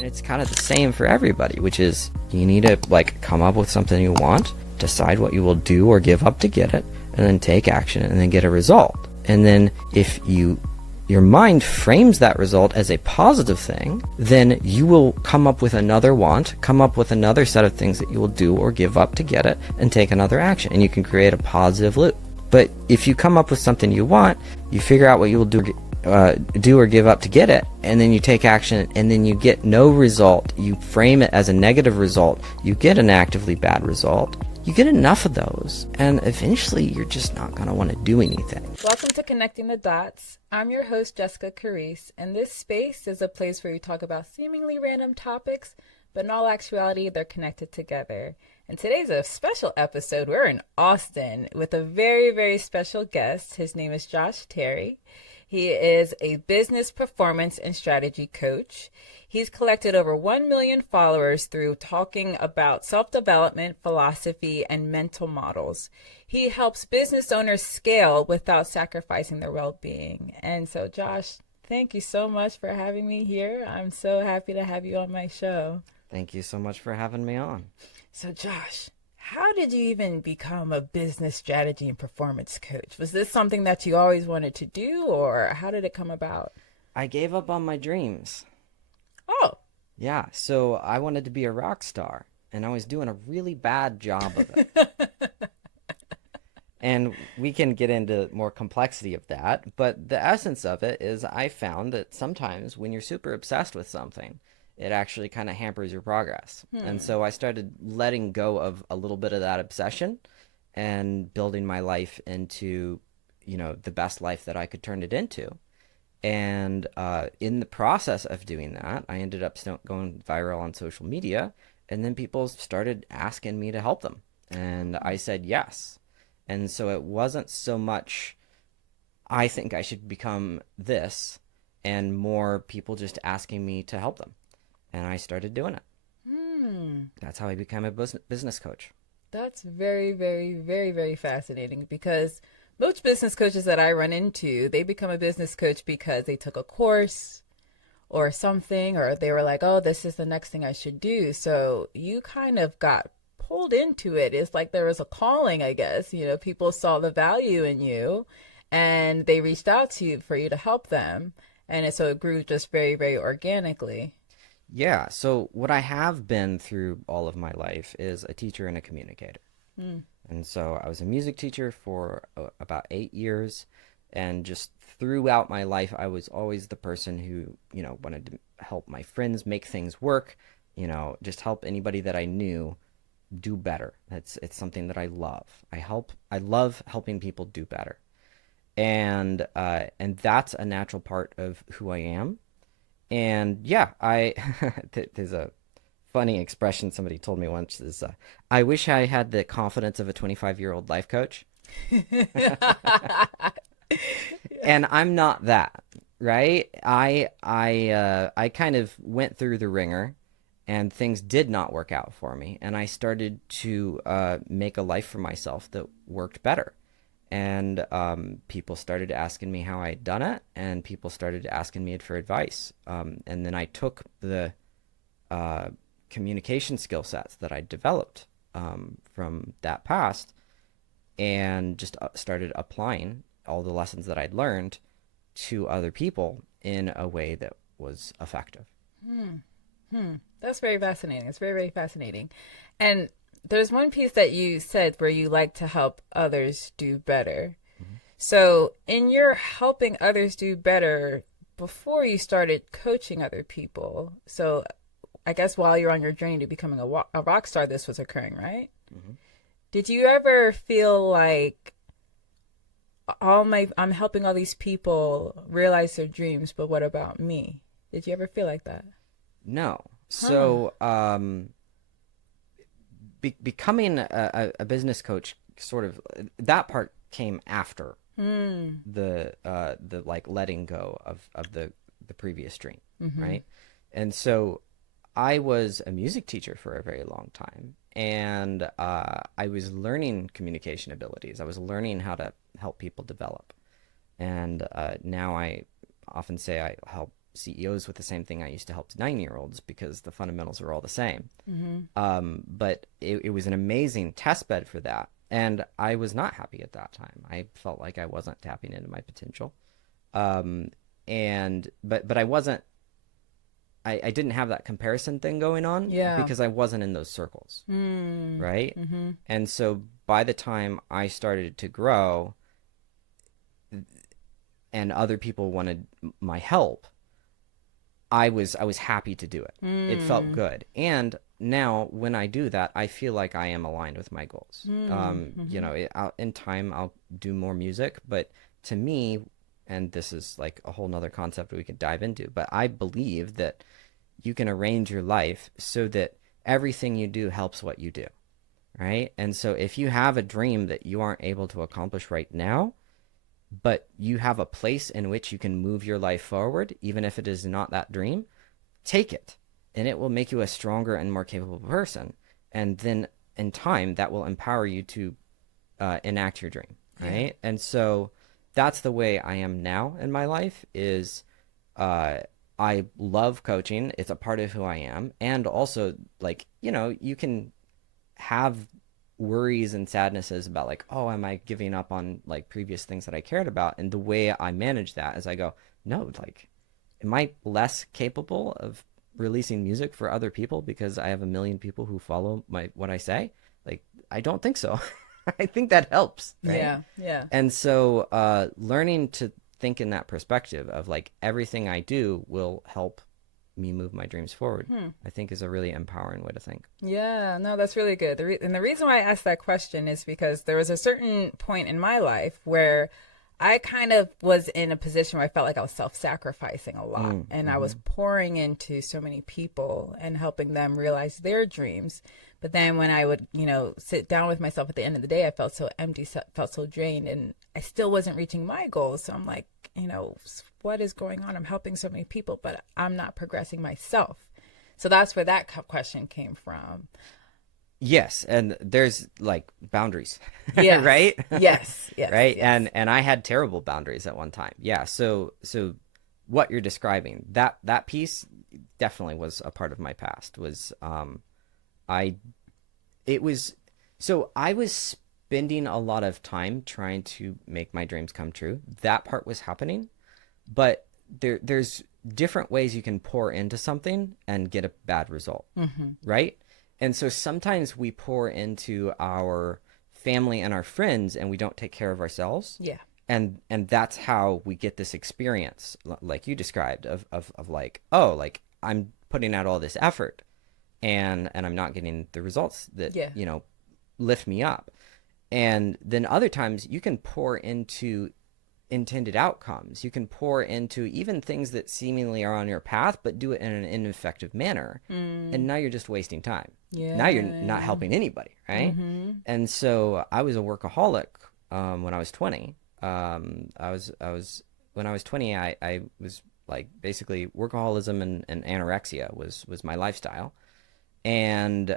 And it's kind of the same for everybody, which is you need to like come up with something you want, decide what you will do or give up to get it, and then take action and then get a result. And then if your mind frames that result as a positive thing, then you will come up with another want, come up with another set of things that you will do or give up to get it, and take another action. And you can create a positive loop. But if you come up with something you want, you figure out what you will do or give up to get it, and then you take action, and then you get no result, you frame it as a negative result, you get an actively bad result, you get enough of those, and eventually you're just not going to want to do anything. Welcome to Connecting the Dots. I'm your host, Jessica Carice, and this space is a place where we talk about seemingly random topics, but in all actuality, they're connected together. And today's a special episode. We're in Austin with a very, very special guest. His name is Josh Terry. He is a business performance and strategy coach. He's collected over 1 million followers through talking about self-development, philosophy, and mental models. He helps business owners scale without sacrificing their well-being. And so, Josh, thank you so much for having me here. I'm so happy to have you on my show. Thank you so much for having me on. So, Josh, how did you even become a business strategy and performance coach? Was this something that you always wanted to do, or how did it come about? I gave up on my dreams. Oh. Yeah, so I wanted to be a rock star, and I was doing a really bad job of it. And we can get into more complexity of that, but the essence of it is I found that sometimes when you're super obsessed with something, it actually kind of hampers your progress. And so I started letting go of a little bit of that obsession and building my life into, the best life that I could turn it into. And in the process of doing that, I ended up going viral on social media, and then people started asking me to help them. And I said yes. And so it wasn't so much, I think I should become this, and more people just asking me to help them. And I started doing it. That's how I became a business coach. That's very, very, very, very fascinating, because most business coaches that I run into, they become a business coach because they took a course or something, or they were like, oh, this is the next thing I should do. So you kind of got pulled into it. It's like there was a calling, I guess. People saw the value in you and they reached out to you for you to help them. And so it grew just very, very organically. Yeah, so what I have been through all of my life is a teacher and a communicator. And so I was a music teacher for about 8 years, and just throughout my life, I was always the person who, wanted to help my friends make things work, just help anybody that I knew do better. It's something that I love. I love helping people do better. And that's a natural part of who I am. And yeah, there's a funny expression somebody told me once is, I wish I had the confidence of a 25-year-old life coach. And I'm not that, right? I kind of went through the ringer, and things did not work out for me. And I started to make a life for myself that worked better. And people started asking me how I'd done it, and people started asking me for advice. And then I took the communication skill sets that I developed from that past and just started applying all the lessons that I'd learned to other people in a way that was effective. That's very fascinating. It's very, very fascinating. And there's one piece that you said where you like to help others do better. So in your helping others do better, before you started coaching other people, so I guess while you're on your journey to becoming a rock star, this was occurring, right? Did you ever feel like I'm helping all these people realize their dreams, but what about me? Did you ever feel like that? No. So becoming a business coach, sort of, that part came after the like letting go of the previous dream, right? And so I was a music teacher for a very long time, and I was learning communication abilities. I was learning how to help people develop, and now I often say I help CEOs with the same thing I used to help 9-year-olds because the fundamentals are all the same. Mm-hmm. But it was an amazing test bed for that. And I was not happy at that time. I felt like I wasn't tapping into my potential. Um, but I wasn't, I didn't have that comparison thing going on Yeah. because I wasn't in those circles, Mm. right? Mm-hmm. And so by the time I started to grow and other people wanted my help, I was happy to do it. It felt Mm. good. And now when I do that, I feel like I am aligned with my goals. Mm. You Mm-hmm. know, in time I'll do more music, but to me, and this is like a whole nother concept we could dive into, but I believe that you can arrange your life so that everything you do helps what you do, right? And so if you have a dream that you aren't able to accomplish right now, but you have a place in which you can move your life forward, even if it is not that dream, take it. And it will make you a stronger and more capable person. And then in time, that will empower you to enact your dream, Yeah. right? And so that's the way I am now in my life is uh, I love coaching. It's a part of who I am. And also, like, you can have worries and sadnesses about like, oh, am I giving up on like previous things that I cared about? And the way I manage that is I go, no, like, am I less capable of releasing music for other people because I have a million people who follow my what I say? Like, I don't think so. I think that helps, right? Yeah. Yeah. And so learning to think in that perspective of like everything I do will help me move my dreams forward, Hmm. I think is a really empowering way to think. Yeah, no, that's really good. And the reason why I asked that question is because there was a certain point in my life where I kind of was in a position where I felt like I was self-sacrificing a lot, and I was Mm-hmm. pouring into so many people and helping them realize their dreams. But then when I would, sit down with myself at the end of the day, I felt so empty, felt so drained, and I still wasn't reaching my goals. So I'm like, what is going on? I'm helping so many people, but I'm not progressing myself. So that's where that question came from. Yes, and there's like boundaries, Yes, right? yes, yes, Right? yes. And I had terrible boundaries at one time. Yeah, so what you're describing, that piece definitely was a part of my past was I it was so I was spending a lot of time trying to make my dreams come true. That part was happening, but there's different ways you can pour into something and get a bad result, Mm-hmm. right? And so sometimes we pour into our family and our friends and we don't take care of ourselves. Yeah. And that's how we get this experience like you described of like, oh, like I'm putting out all this effort and I'm not getting the results that, Yeah. lift me up. And then other times you can pour into intended outcomes. You can pour into even things that seemingly are on your path, but do it in an ineffective manner. Mm. And now you're just wasting time. Now you're not Yeah. helping anybody, right? Mm-hmm. And so I was a workaholic when I was 20. When I was 20, I was like basically workaholism and anorexia was my lifestyle. And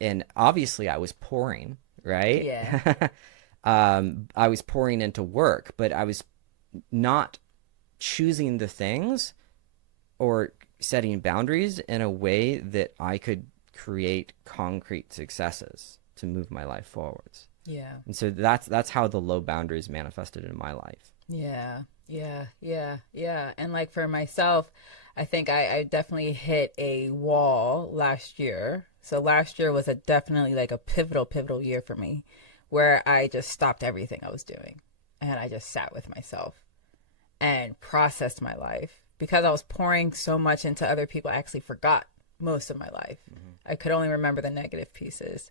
and obviously I was pouring, right? Yeah. I was pouring into work, but I was not choosing the things or setting boundaries in a way that I could create concrete successes to move my life forwards. Yeah. And so that's how the low boundaries manifested in my life. Yeah. Yeah. Yeah. Yeah. And like for myself, I think I definitely hit a wall last year. So last year was definitely like a pivotal year for me where I just stopped everything I was doing and I just sat with myself and processed my life because I was pouring so much into other people. I actually forgot most of my life. Mm-hmm. I could only remember the negative pieces.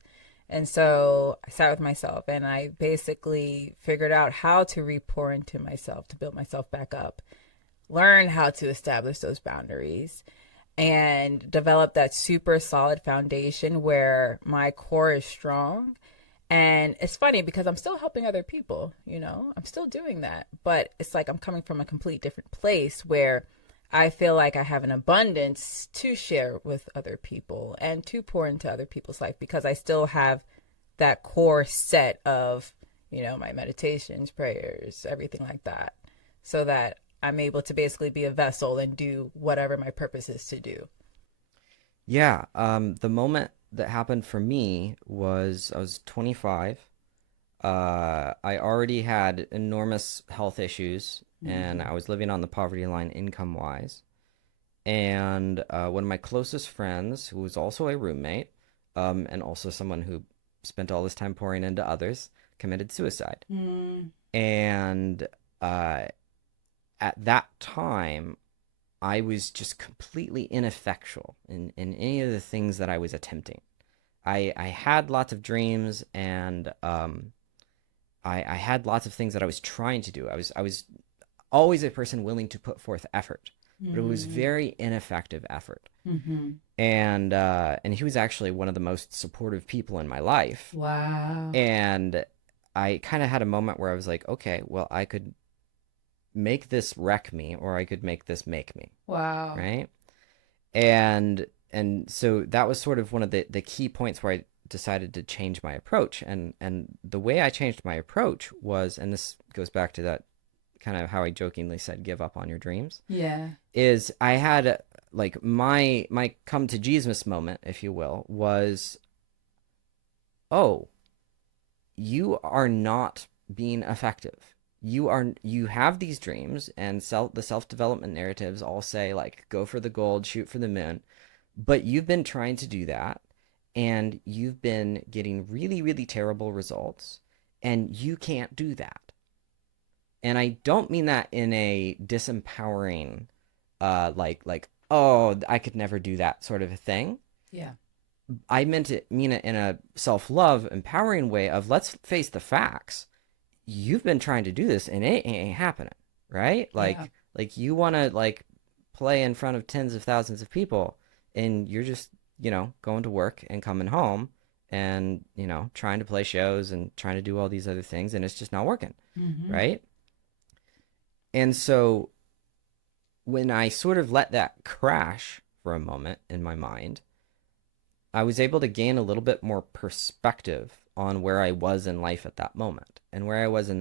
And so I sat with myself and I basically figured out how to re-pour into myself to build myself back up, learn how to establish those boundaries, and develop that super solid foundation where my core is strong. And it's funny because I'm still helping other people, I'm still doing that. But it's like I'm coming from a complete different place where I feel like I have an abundance to share with other people and to pour into other people's life because I still have that core set of, my meditations, prayers, everything like that. So that I'm able to basically be a vessel and do whatever my purpose is to do. Yeah, the moment that happened for me was I was 25. I already had enormous health issues, and Mm. I was living on the poverty line income wise. And one of my closest friends, who was also a roommate, and also someone who spent all this time pouring into others, committed suicide. Mm. And uh, at that time, I was just completely ineffectual in any of the things that I was attempting. I had lots of dreams, and I had lots of things that I was trying to do. I was always a person willing to put forth effort, but it was Mm. very ineffective effort. Mm-hmm. And he was actually one of the most supportive people in my life. Wow. And I kind of had a moment where I was like, okay, well, I could make this wreck me, or I could make this make me, Wow. right? And so that was sort of one of the key points where I decided to change my approach. And the way I changed my approach was, and this goes back to that kind of how I jokingly said, give up on your dreams, Yeah. is I had like my come to Jesus moment, if you will, was, oh, you are not being effective. You have these dreams, and the self-development narratives all say like go for the gold, shoot for the moon, but you've been trying to do that, and you've been getting really, really terrible results, and you can't do that. And I don't mean that in a disempowering, like oh, I could never do that sort of a thing. Yeah. I mean it in a self-love, empowering way of let's face the facts. You've been trying to do this and it ain't happening, right? Yeah. Like you want to like play in front of tens of thousands of people, and you're just, going to work and coming home and, trying to play shows and trying to do all these other things, and it's just not working, Mm-hmm. right? And so when I sort of let that crash for a moment in my mind, I was able to gain a little bit more perspective on where I was in life at that moment. And where I was in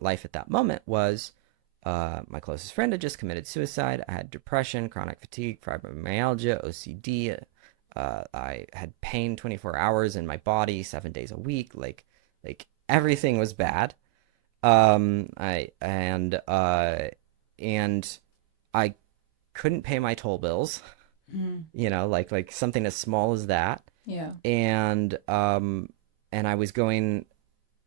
life at that moment was my closest friend had just committed suicide. I had depression, chronic fatigue, fibromyalgia, OCD. I had pain 24 hours in my body, 7 days a week. Like everything was bad. I and I couldn't pay my toll bills. Mm. Like something as small as that. Yeah. And I was going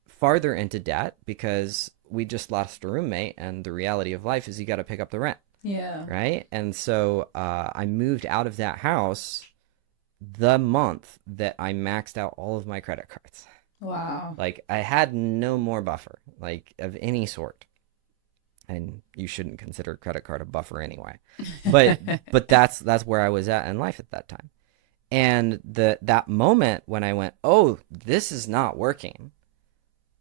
farther into debt because we just lost a roommate, and the reality of life is you got to pick up the rent, Yeah. right? And so I moved out of that house the month that I maxed out all of my credit cards. Wow. Like I had no more buffer, like of any sort. And you shouldn't consider credit card a buffer anyway. But but that's where I was at in life at that time. And that moment when I went, oh, this is not working,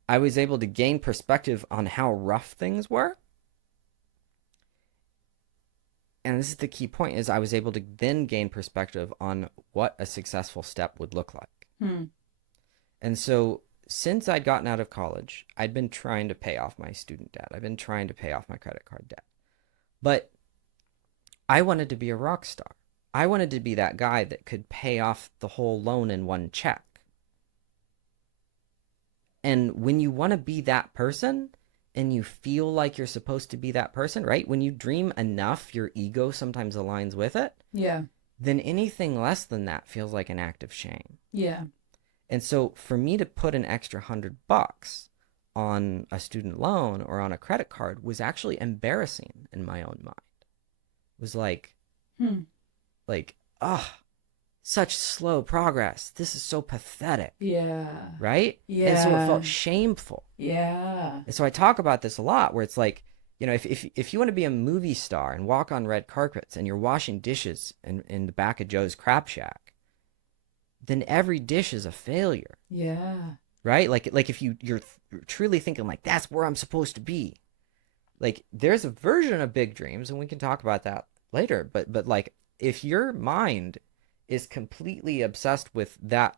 I was able to gain perspective on how rough things were. And this is the key point, is I was able to then gain perspective on what a successful step would look like. Hmm. And so since I'd gotten out of college, I'd been trying to pay off my student debt. I've been trying to pay off my credit card debt. But I wanted to be a rock star. I wanted to be that guy that could pay off the whole loan in one check. And when you want to be that person and you feel like you're supposed to be that person, right? When you dream enough, your ego sometimes aligns with it. Yeah. Then anything less than that feels like an act of shame. Yeah. And so for me to put an extra $100 on a student loan or on a credit card was actually embarrassing in my own mind. It was Hmm. like, ah, oh, such slow progress. This is so pathetic, Yeah. right? And so it felt Yeah. shameful. Yeah. And so I talk about this a lot, where it's like, if you want to be a movie star and walk on red carpets and you're washing dishes in the back of Joe's Crab Shack, then every dish is a failure, Yeah. right? Like if you're truly thinking like that's where I'm supposed to be. Like there's a version of big dreams, and we can talk about that later. But like if your mind is completely obsessed with that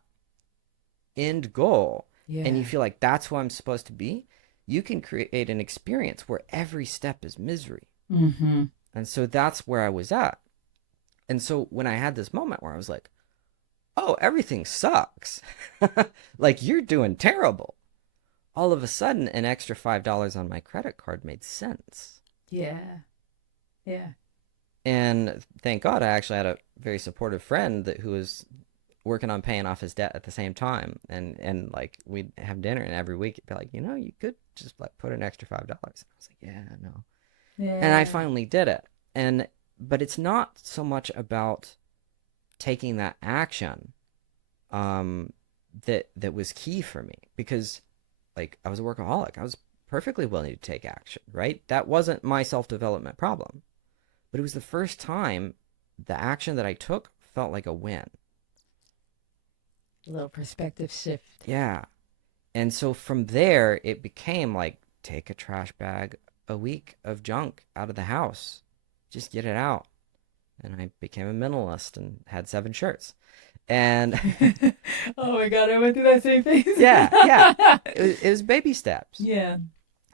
end goal, and Yeah. you feel like that's who I'm supposed to be, you can create an experience where every step is misery. Mm-hmm. And so that's where I was at. And so when I had this moment where I was like, oh, everything sucks. Like, you're doing terrible. All of a sudden, an extra $5 on my credit card made sense. Yeah. Yeah. And thank God I actually had a very supportive friend who was working on paying off his debt at the same time. And like, we'd have dinner, and every week it'd be like, you could just like put an extra $5. I was like, yeah, no. And I Yeah. finally did it. And but it's not so much about taking that action that was key for me, because like, I was a workaholic. I was perfectly willing to take action, right? That wasn't my self-development problem. But it was the first time the action that I took felt like a win. A little perspective shift. Yeah. And so from there, it became like, take a trash bag a week of junk out of the house. Just get it out. And I became a minimalist and had 7 shirts. And Oh my God, I went through that same phase. yeah, it was baby steps. Yeah.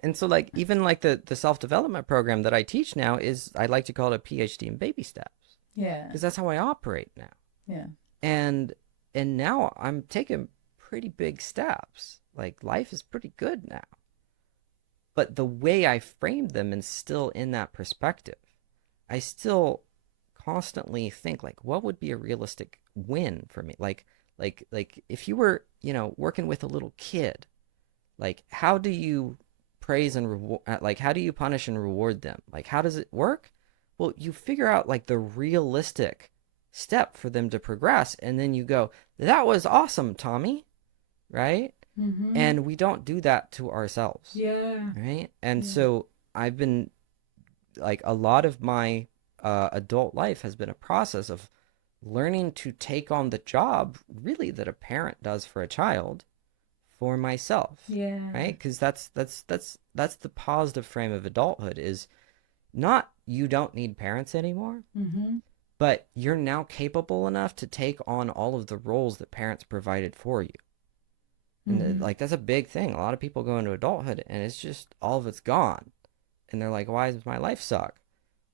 And so like, even like the self-development program that I teach now is, I like to call it a PhD in baby steps, Yeah. because that's how I operate now. Yeah. And now I'm taking pretty big steps. Like, life is pretty good now. But the way I framed them is still in that perspective. I still constantly think, like, what would be a realistic win for me? Like if you were, working with a little kid, like, how do you praise and reward, like, how do you punish and reward them? Like, how does it work? Well, you figure out like the realistic step for them to progress, and then you go, that was awesome, Tommy, right? Mm-hmm. And we don't do that to ourselves, Yeah. right? And Yeah. so I've been, like, a lot of my adult life has been a process of learning to take on the job, really, that a parent does for a child, for myself, Yeah. right? Because that's the positive frame of adulthood, is not, you don't need parents anymore, Mm-hmm. but you're now capable enough to take on all of the roles that parents provided for you. And Mm-hmm. like, that's a big thing. A lot of people go into adulthood and it's just, all of it's gone. And they're like, why does my life suck?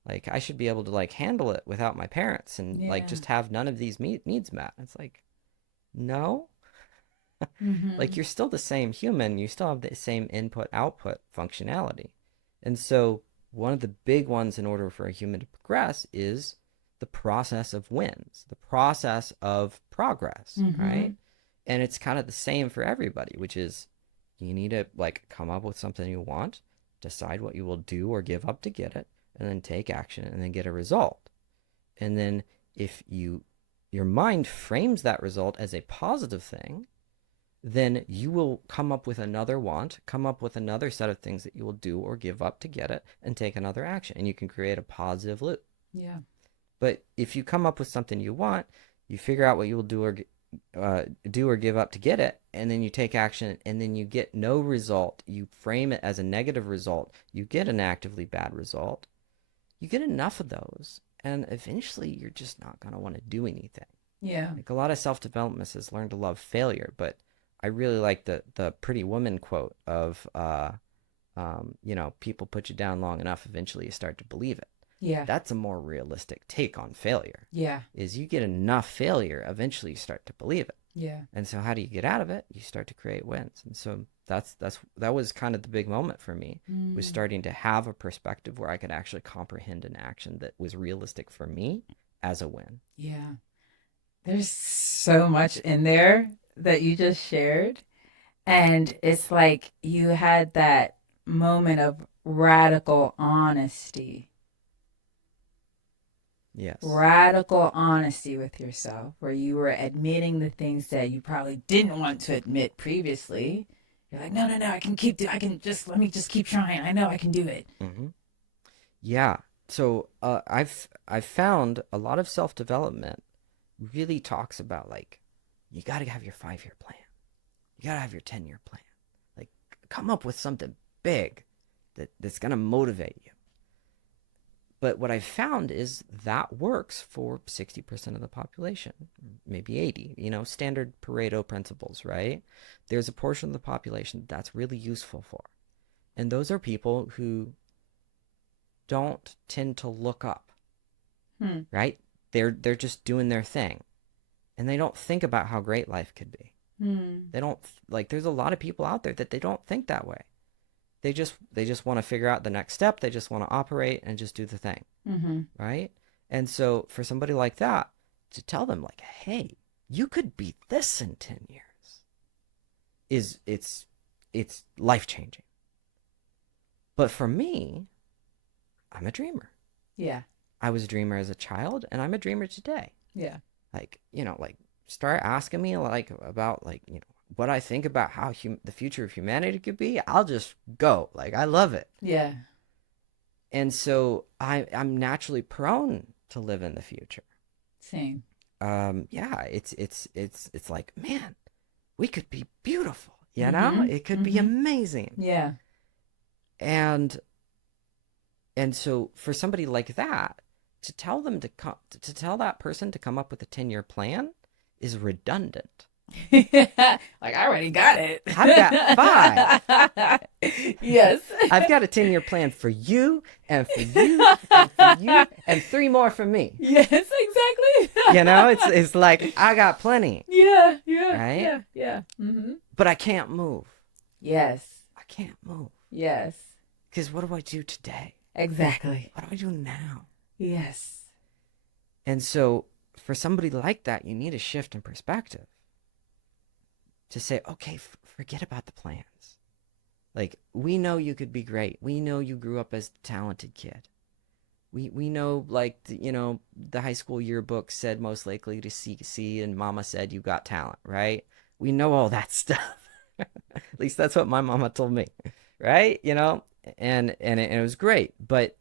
Like, I should be able to like handle it without my parents and like Yeah. just have none of these needs met. It's like, no. Mm-hmm. Like, you're still the same human. You still have the same input output functionality. And so one of the big ones in order for a human to progress is the process of wins, the process of progress, Mm-hmm. right? And it's kind of the same for everybody, which is, you need to like come up with something you want, decide what you will do or give up to get it, and then take action and then get a result. And then, if your mind frames that result as a positive thing, then you will come up with another want, come up with another set of things that you will do or give up to get it, and take another action. And you can create a positive loop. Yeah. But if you come up with something you want, you figure out what you will do or give up to get it, and then you take action, and then you get no result. You frame it as a negative result. You get an actively bad result. You get enough of those, and eventually you're just not going to want to do anything. Yeah. Like, a lot of self-development is learn to love failure, but I really like the Pretty Woman quote of people put you down long enough, eventually you start to believe it. Yeah. That's a more realistic take on failure. Yeah. Is, you get enough failure, eventually you start to believe it. Yeah. And so how do you get out of it? You start to create wins. And so that was kind of the big moment for me, was Mm. starting to have a perspective where I could actually comprehend an action that was realistic for me as a win. Yeah. There's so much in there that you just shared. And it's like you had that moment of radical honesty, Yes. radical honesty with yourself, where you were admitting the things that you probably didn't want to admit previously. You're like, no, no, no, I can just, let me just keep trying. I know I can do it. Mm-hmm. Yeah. So I've found a lot of self-development really talks about, like, you got to have your 5-year plan. You got to have your 10-year plan. Like, come up with something big that's going to motivate you. But what I've found is that works for 60% of the population, maybe 80, standard Pareto principles, right? There's a portion of the population that's really useful for. And those are people who don't tend to look up, Hmm. right? They're just doing their thing, and they don't think about how great life could be. Hmm. They don't like. There's a lot of people out there that they don't think that way. They just want to figure out the next step. They just want to operate and just do the thing, Mm-hmm. right? And so for somebody like that to tell them like, hey, you could be this in 10 years is it's life changing. But for me, I'm a dreamer. Yeah. I was a dreamer as a child, and I'm a dreamer today. Yeah. Like, like start asking me like about like, what I think about how the future of humanity could be. I'll just go. Like, I love it. Yeah. And so I'm naturally prone to live in the future. Same. Yeah, it's like, man, we could be beautiful, Mm-hmm. It could be Mm-hmm. amazing. Yeah. And so for somebody like that to tell them to tell that person to come up with a 10-year plan is redundant. Like, I already got it. I've got 5. Yes. I've got a 10-year plan for you and for you and for you and 3 more for me. Yes, exactly. It's like I got plenty, Yeah, yeah, right? yeah, yeah. Mm-hmm. But I can't move. Yes. I can't move. Yes. Because what do I do today? Exactly. What do I do now? Yes. And so for somebody like that, you need a shift in perspective to say, okay, forget about the plans. Like, we know you could be great. We know you grew up as a talented kid. We know, like, the high school yearbook said most likely to see, and mama said you got talent, right? We know all that stuff. At least that's what my mama told me, right? And it was great. But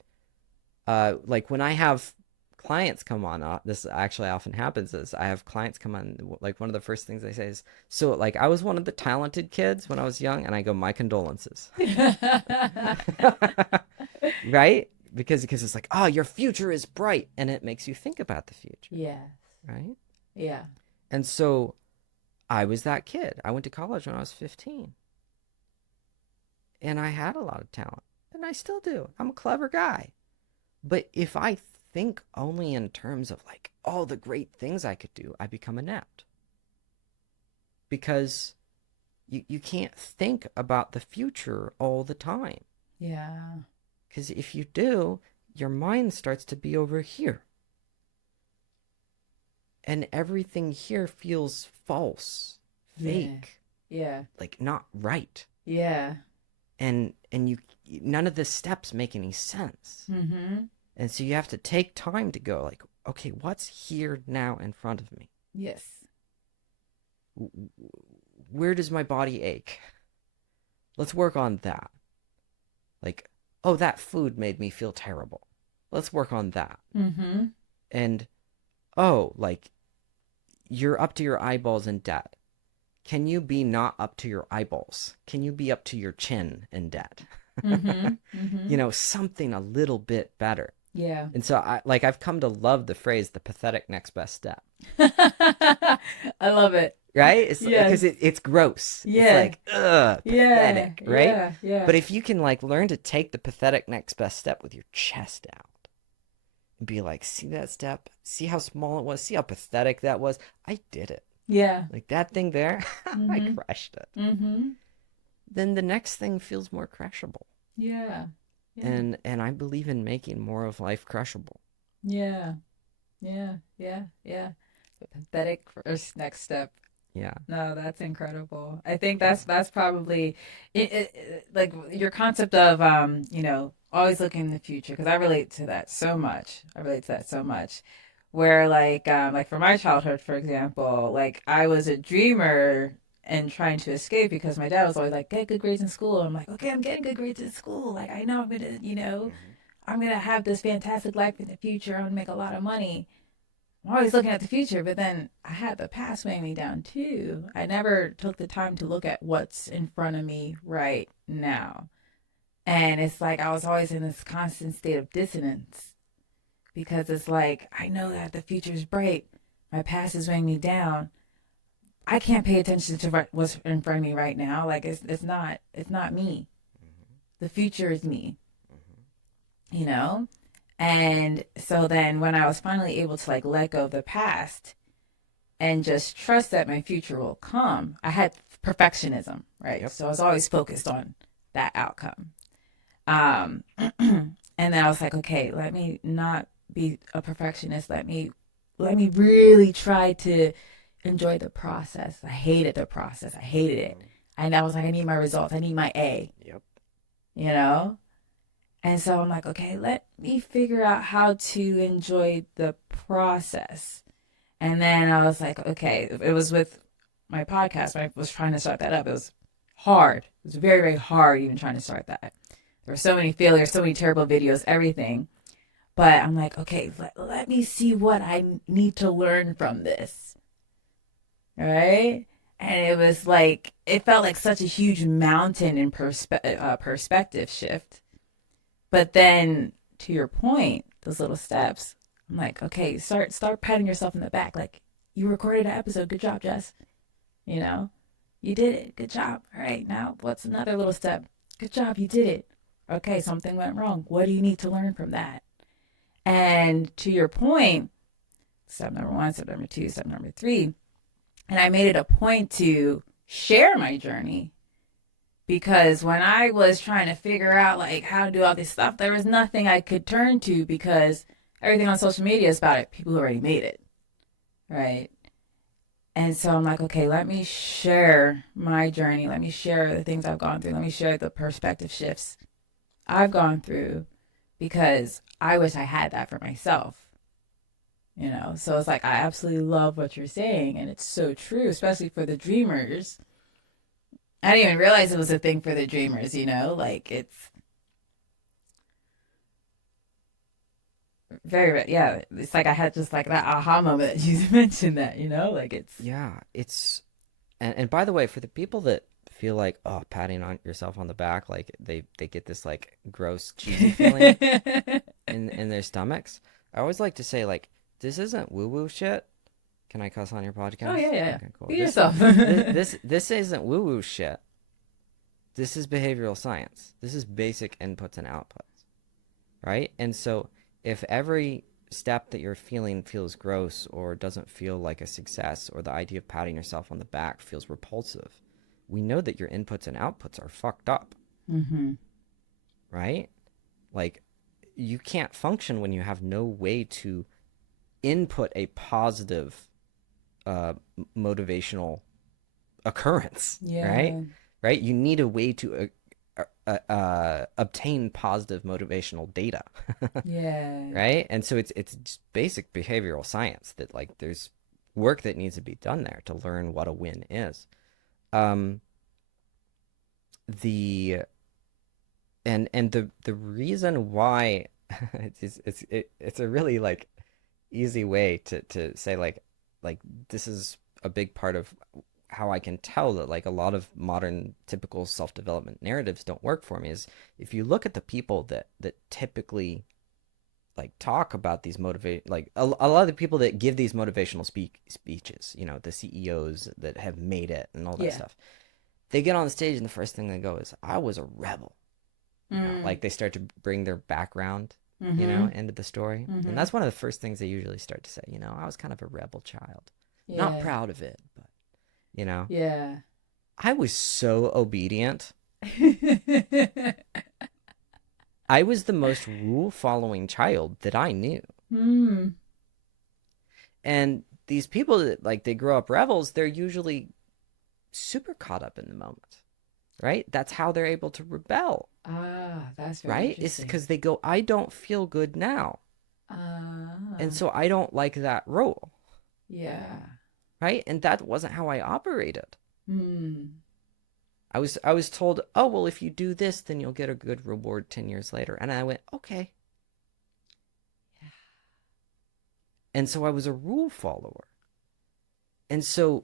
like when I have clients come on, this actually often happens is I have clients come on, like one of the first things they say is, so like I was one of the talented kids when I was young, and I go, my condolences. Right? Because it's like, oh, your future is bright, and it makes you think about the future. Yes. Right? Yeah. And so I was that kid. I went to college when I was 15. And I had a lot of talent. And I still do. I'm a clever guy. But if I think only in terms of like all the great things I could do, I become inept. Because you can't think about the future all the time. Yeah. Because if you do, your mind starts to be over here. And everything here feels false, fake, Yeah. like not right. Yeah. And you none of the steps make any sense. Mm-hmm. And so you have to take time to go like, okay, what's here now in front of me? Yes. Where does my body ache? Let's work on that. Like, oh, that food made me feel terrible. Let's work on that. Mm-hmm. And, oh, like, you're up to your eyeballs in debt. Can you be not up to your eyeballs? Can you be up to your chin in debt? Mm-hmm. Mm-hmm. Something a little bit better. Yeah. And so I've come to love the phrase, the pathetic next best step. I love it. Right? It's Yes. because it's gross. Yeah. It's like, ugh, pathetic, Yeah. right? Yeah. Yeah. But if you can like learn to take the pathetic next best step with your chest out and be like, see that step? See how small it was? See how pathetic that was? I did it. Yeah. Like that thing there, Mm-hmm. I crushed it. Mm-hmm. Then the next thing feels more crushable. Yeah. Yeah. And I believe in making more of life crushable. Yeah. Yeah. Yeah. Yeah. The pathetic first next step. Yeah. No, that's incredible. I think that's probably like your concept of always looking in the future, because I relate to that so much. Where like for my childhood, for example, like I was a dreamer and trying to escape because my dad was always like, get good grades in school. I'm like, okay, I'm getting good grades in school. Like I know I'm gonna have this fantastic life in the future. I'm gonna make a lot of money. I'm always looking at the future, but then I had the past weighing me down too. I never took the time to look at what's in front of me right now. And it's like I was always in this constant state of dissonance because it's like, I know that the future is bright. My past is weighing me down. I can't pay attention to what's in front of me right now. Like it's not me. The future is me. you know? And so then when I was finally able to like let go of the past and just trust that my future will come, I had perfectionism, right? Yep. So I was always focused on that outcome. Um, and then I was like, okay, let me not be a perfectionist. Let me really try to enjoy the process. I hated the process. I hated it. Mhm. And I was like, I need my results. I need my A, Yep. you know? And so I'm like, okay, let me figure out how to enjoy the process. And then I was like, okay, it was with my podcast. I was trying to start that up. It was hard. It was very, very hard even trying to start that. There were so many failures, so many terrible videos, everything. But I'm like, okay, let me see what I need to learn from this. Right? And it was like, it felt like such a huge mountain in perspective shift. But then to your point, those little steps, I'm like, okay, start patting yourself in the back. Like, you recorded an episode. Good job, Jess. You know, you did it. Good job. All right, now what's another little step? Good job, you did it. Okay, something went wrong. What do you need to learn from that? And to your point, step number one, step number two, step number three, and I made it a point to share my journey because when I was trying to figure out like how to do all this stuff, there was nothing I could turn to because everything on social media is about it. People who already made it, right? And so I'm like, okay, let me share my journey. Let me share the things I've gone through. Let me share the perspective shifts I've gone through because I wish I had that for myself. So it's like I absolutely love what you're saying, and it's so true, especially for the dreamers. I didn't even realize it was a thing for the dreamers. Like it's yeah. It's like I had just like that aha moment that you mentioned that. Like it's Yeah, it's and by the way, for the people that feel like, oh, patting on yourself on the back, like they get this like gross cheesy feeling in their stomachs. I always like to say like this isn't woo-woo shit. Can I cuss on your oh podcast? yeah, yeah, yeah. Okay, cool. Be This yourself. this isn't woo-woo shit. This is behavioral science. This is basic inputs and outputs, right? And so if every step that you're feeling feels gross or doesn't feel like a success or the idea of patting yourself on the back feels repulsive, we know that your inputs and outputs are fucked up, Mm-hmm. right? Like you can't function when you have no way to input a positive uh, motivational occurrence, right? Yeah. Right? You need a way to obtain positive motivational data, Yeah. right? And so it's just basic behavioral science that like there's work that needs to be done there to learn what a win is. Um, the and the reason why it's a really like easy way to say like this is a big part of how I can tell that like a lot of modern typical self-development narratives don't work for me is if you look at the people that typically like talk about these motivate like a lot of the people that give these motivational speeches, the CEOs that have made it and all that Yeah. stuff. They get on the stage and the first thing they go is I was a rebel. Mm. Like they start to bring their background, Mm-hmm. into the story. And Mm-hmm. that's one of the first things they usually start to say, I was kind of a rebel child. Not Yeah. proud of it, but you know, Yeah. I was so obedient. I was the most rule following child that I knew. Hmm. And these people that like they grow up rebels, they're usually super caught up in the moment, right? That's how they're able to rebel, Ah, that's very right? It's interesting. because they go, I don't feel good now. And Ah, so I don't like that role, yeah. right? And that wasn't how I operated. Hmm. I was told, oh well, if you do this, then you'll get a good reward 10 years later. And I went, okay. And so I was a rule follower. And so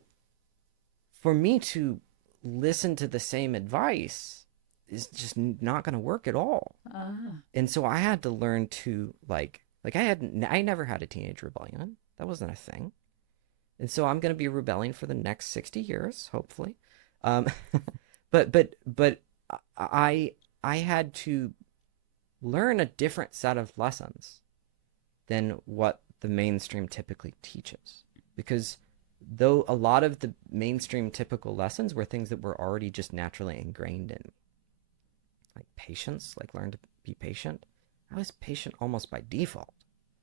for me to listen to the same advice is just not going to work at all. Ah. And so I had to learn to I never had a teenage rebellion. That wasn't a thing. And so I'm going to be rebelling for the next 60 years, hopefully. Um, but I had to learn a different set of lessons than what the mainstream typically teaches. Because though a lot of the mainstream typical lessons were things that were already just naturally ingrained in me, like patience, like learn to be patient. I was patient almost by default,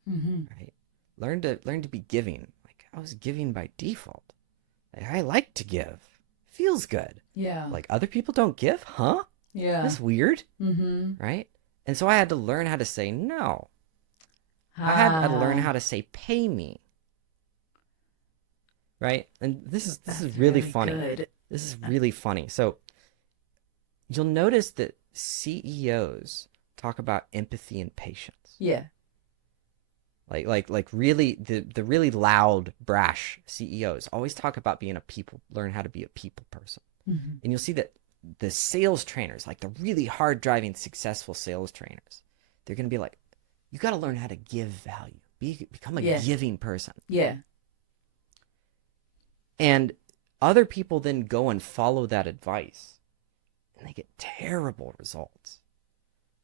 right? Learn to be giving. Like I was giving by default. Like, I like to give. Feels good. Yeah. Like other people don't give, huh? Yeah. That's weird, right? And so I had to learn how to say no. I had to learn how to say pay me. Right? And this is really funny. Good. This is really funny. So you'll notice that CEOs talk about empathy and patience. Yeah. Like really the really loud, brash CEOs always talk about learn how to be a people person. And you'll see that the sales trainers, like the really hard driving, successful sales trainers, they're going to be like, you got to learn how to give value. Become a giving person. Yeah. And other people then go and follow that advice, and they get terrible results.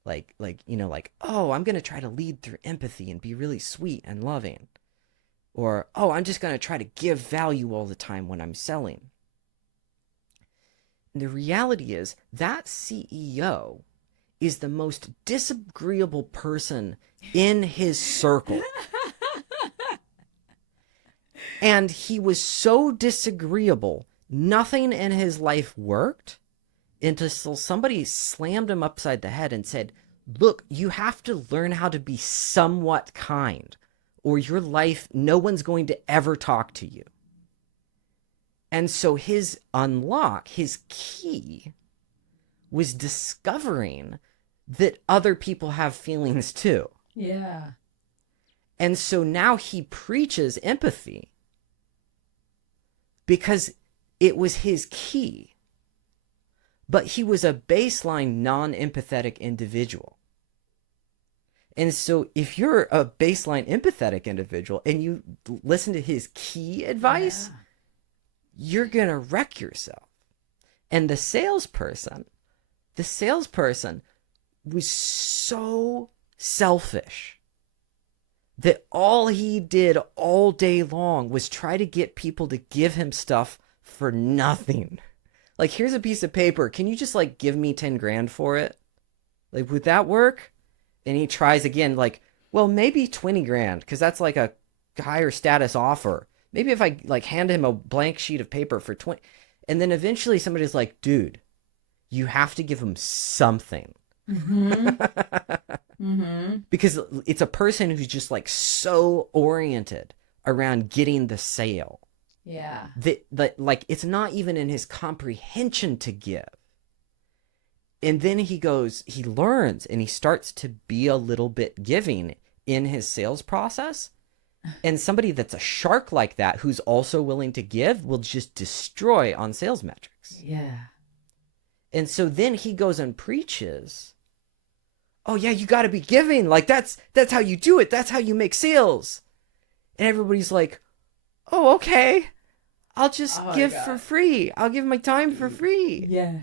Like, oh, I'm going to try to lead through empathy and be really sweet and loving. Or, oh, I'm just going to try to give value all the time when I'm selling. And the reality is that CEO is the most disagreeable person in his circle. And he was so disagreeable, nothing in his life worked until somebody slammed him upside the head and said, look, you have to learn how to be somewhat kind, or your life, no one's going to ever talk to you. And so his unlock, his key, was discovering that other people have feelings too. Yeah. And so now he preaches empathy because it was his key. But he was a baseline non-empathetic individual. And so if you're a baseline empathetic individual and you listen to his key advice, you're going to wreck yourself. And the salesperson was so selfish that all he did all day long was try to get people to give him stuff for nothing. Like, here's a piece of paper. Can you just like give me 10 grand for it? Like, would that work? And he tries again, like, well, maybe 20 grand, because that's like a higher status offer. Maybe if I like hand him a blank sheet of paper for 20, and then eventually somebody's like, dude, you have to give him something. Because it's a person who's just like so oriented around getting the sale. Yeah. That like it's not even in his comprehension to give. And then he learns and he starts to be a little bit giving in his sales process. And somebody that's a shark like that, who's also willing to give, will just destroy on sales metrics. Yeah. And so then he goes and preaches, oh yeah, you got to be giving. Like that's how you do it. That's how you make sales. And everybody's like, oh, okay. I'll just give for free. I'll give my time for free. Yeah.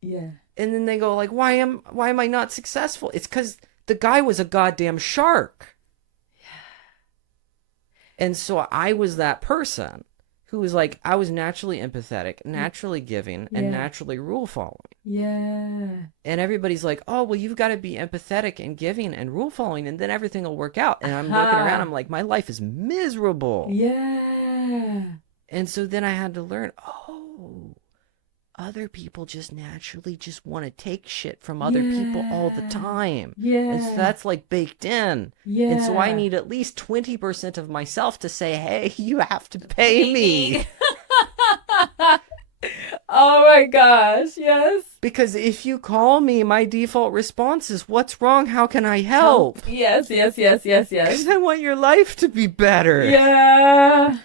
Yeah. And then they go like, why am I not successful? It's because the guy was a goddamn shark. Yeah. And so I was that person who was like, I was naturally empathetic, naturally giving, and naturally rule following. Yeah. And everybody's like, oh, well, you've got to be empathetic and giving and rule following, and then everything will work out. And I'm looking around, I'm like, my life is miserable. Yeah. And so then I had to learn, oh, other people just naturally just want to take shit from other people all the time. Yeah. And so that's like baked in. Yeah. And so I need at least 20% of myself to say, hey, you have to pay me. Oh my gosh, yes. Because if you call me, my default response is, what's wrong? How can I help? Yes. Because I want your life to be better. Yeah.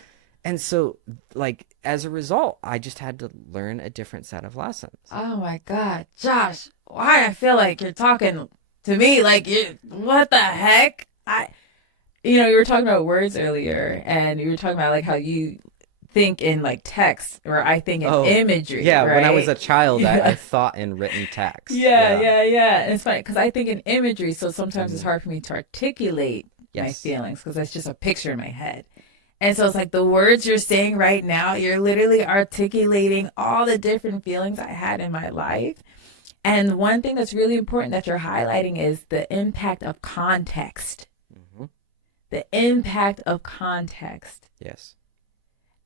And so, like, as a result, I just had to learn a different set of lessons. Oh my God, Josh, why I feel like you're talking to me like what the heck? You were talking about words earlier, and you were talking about like how think in like text, or I think in Oh, imagery, yeah. When I was right? a child, I Yeah. thought in written text. Yeah, Yeah. yeah, yeah. And it's funny because I think in imagery, so sometimes it's Hmm. hard for me to articulate my Yes. feelings because that's just a picture in my head. And so it's like the words you're saying right now, you're literally articulating all the different feelings I had in my life. And one thing that's really important that you're highlighting is the impact of context. Hmm. The impact of context. Yes.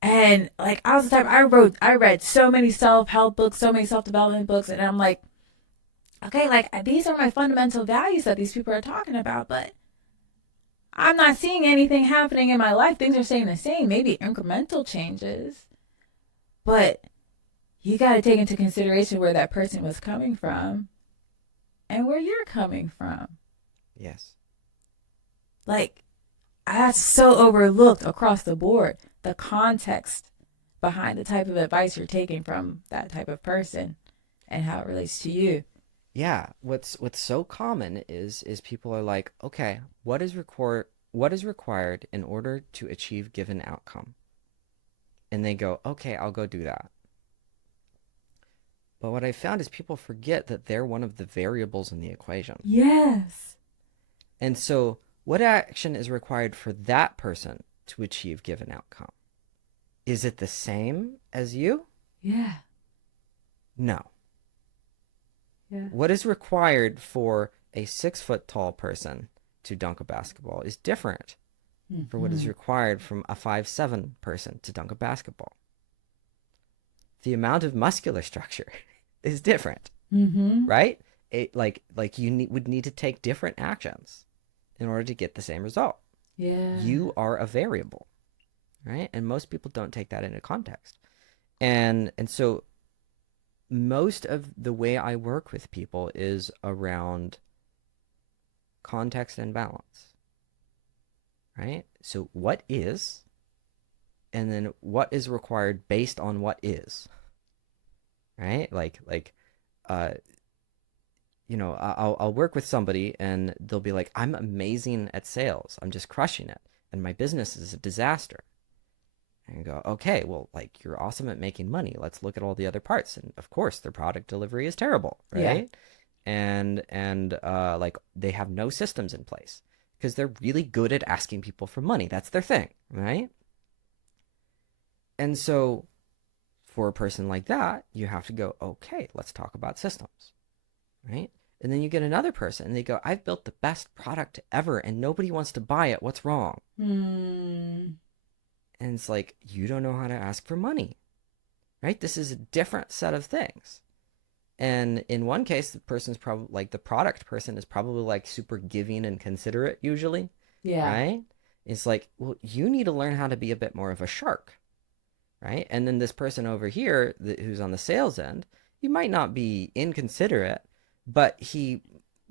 And like I was the type I read so many self-help books, so many self-development books, and I'm like, okay, like these are my fundamental values that these people are talking about, but I'm not seeing anything happening in my life. Things are staying the same, maybe incremental changes, but you got to take into consideration where that person was coming from and where you're coming from. Yes. Like, that's so overlooked across the board. The context behind the type of advice you're taking from that type of person and how it relates to you. Yeah. What's so common is people are like, okay, what is required in order to achieve given outcome? And they go, okay, I'll go do that. But what I found is people forget that they're one of the variables in the equation. Yes. And so, what action is required for that person to achieve given outcome? Is it the same as you? Yeah. No. Yeah. What is required for a 6 foot tall person to dunk a basketball is different for what is Mm-hmm. required from a 5'7" person to dunk a basketball. The amount of muscular structure is different, Mm-hmm. right? Like would need to take different actions in order to get the same result. Yeah. You are a variable, right? And most people don't take that into context. And so most of the way I work with people is around context and balance, right? So what is, and then what is required based on what is, right? Uh, I'll work with somebody and they'll be like, I'm amazing at sales. I'm just crushing it. And my business is a disaster. And go, okay, well, like you're awesome at making money. Let's look at all the other parts. And of course, their product delivery is terrible, Yeah. right? And like they have no systems in place because they're really good at asking people for money. That's their thing, right? And so for a person like that, you have to go, okay, let's talk about systems, right? And then you get another person and they go, I've built the best product ever and nobody wants to buy it. What's wrong? Hmm. And it's like, you don't know how to ask for money, right? This is a different set of things. And in one case, the person's probably like the product person is probably like super giving and considerate usually, Yeah. right? It's like, well, you need to learn how to be a bit more of a shark, right? And then this person over here who's on the sales end, he might not be inconsiderate, but he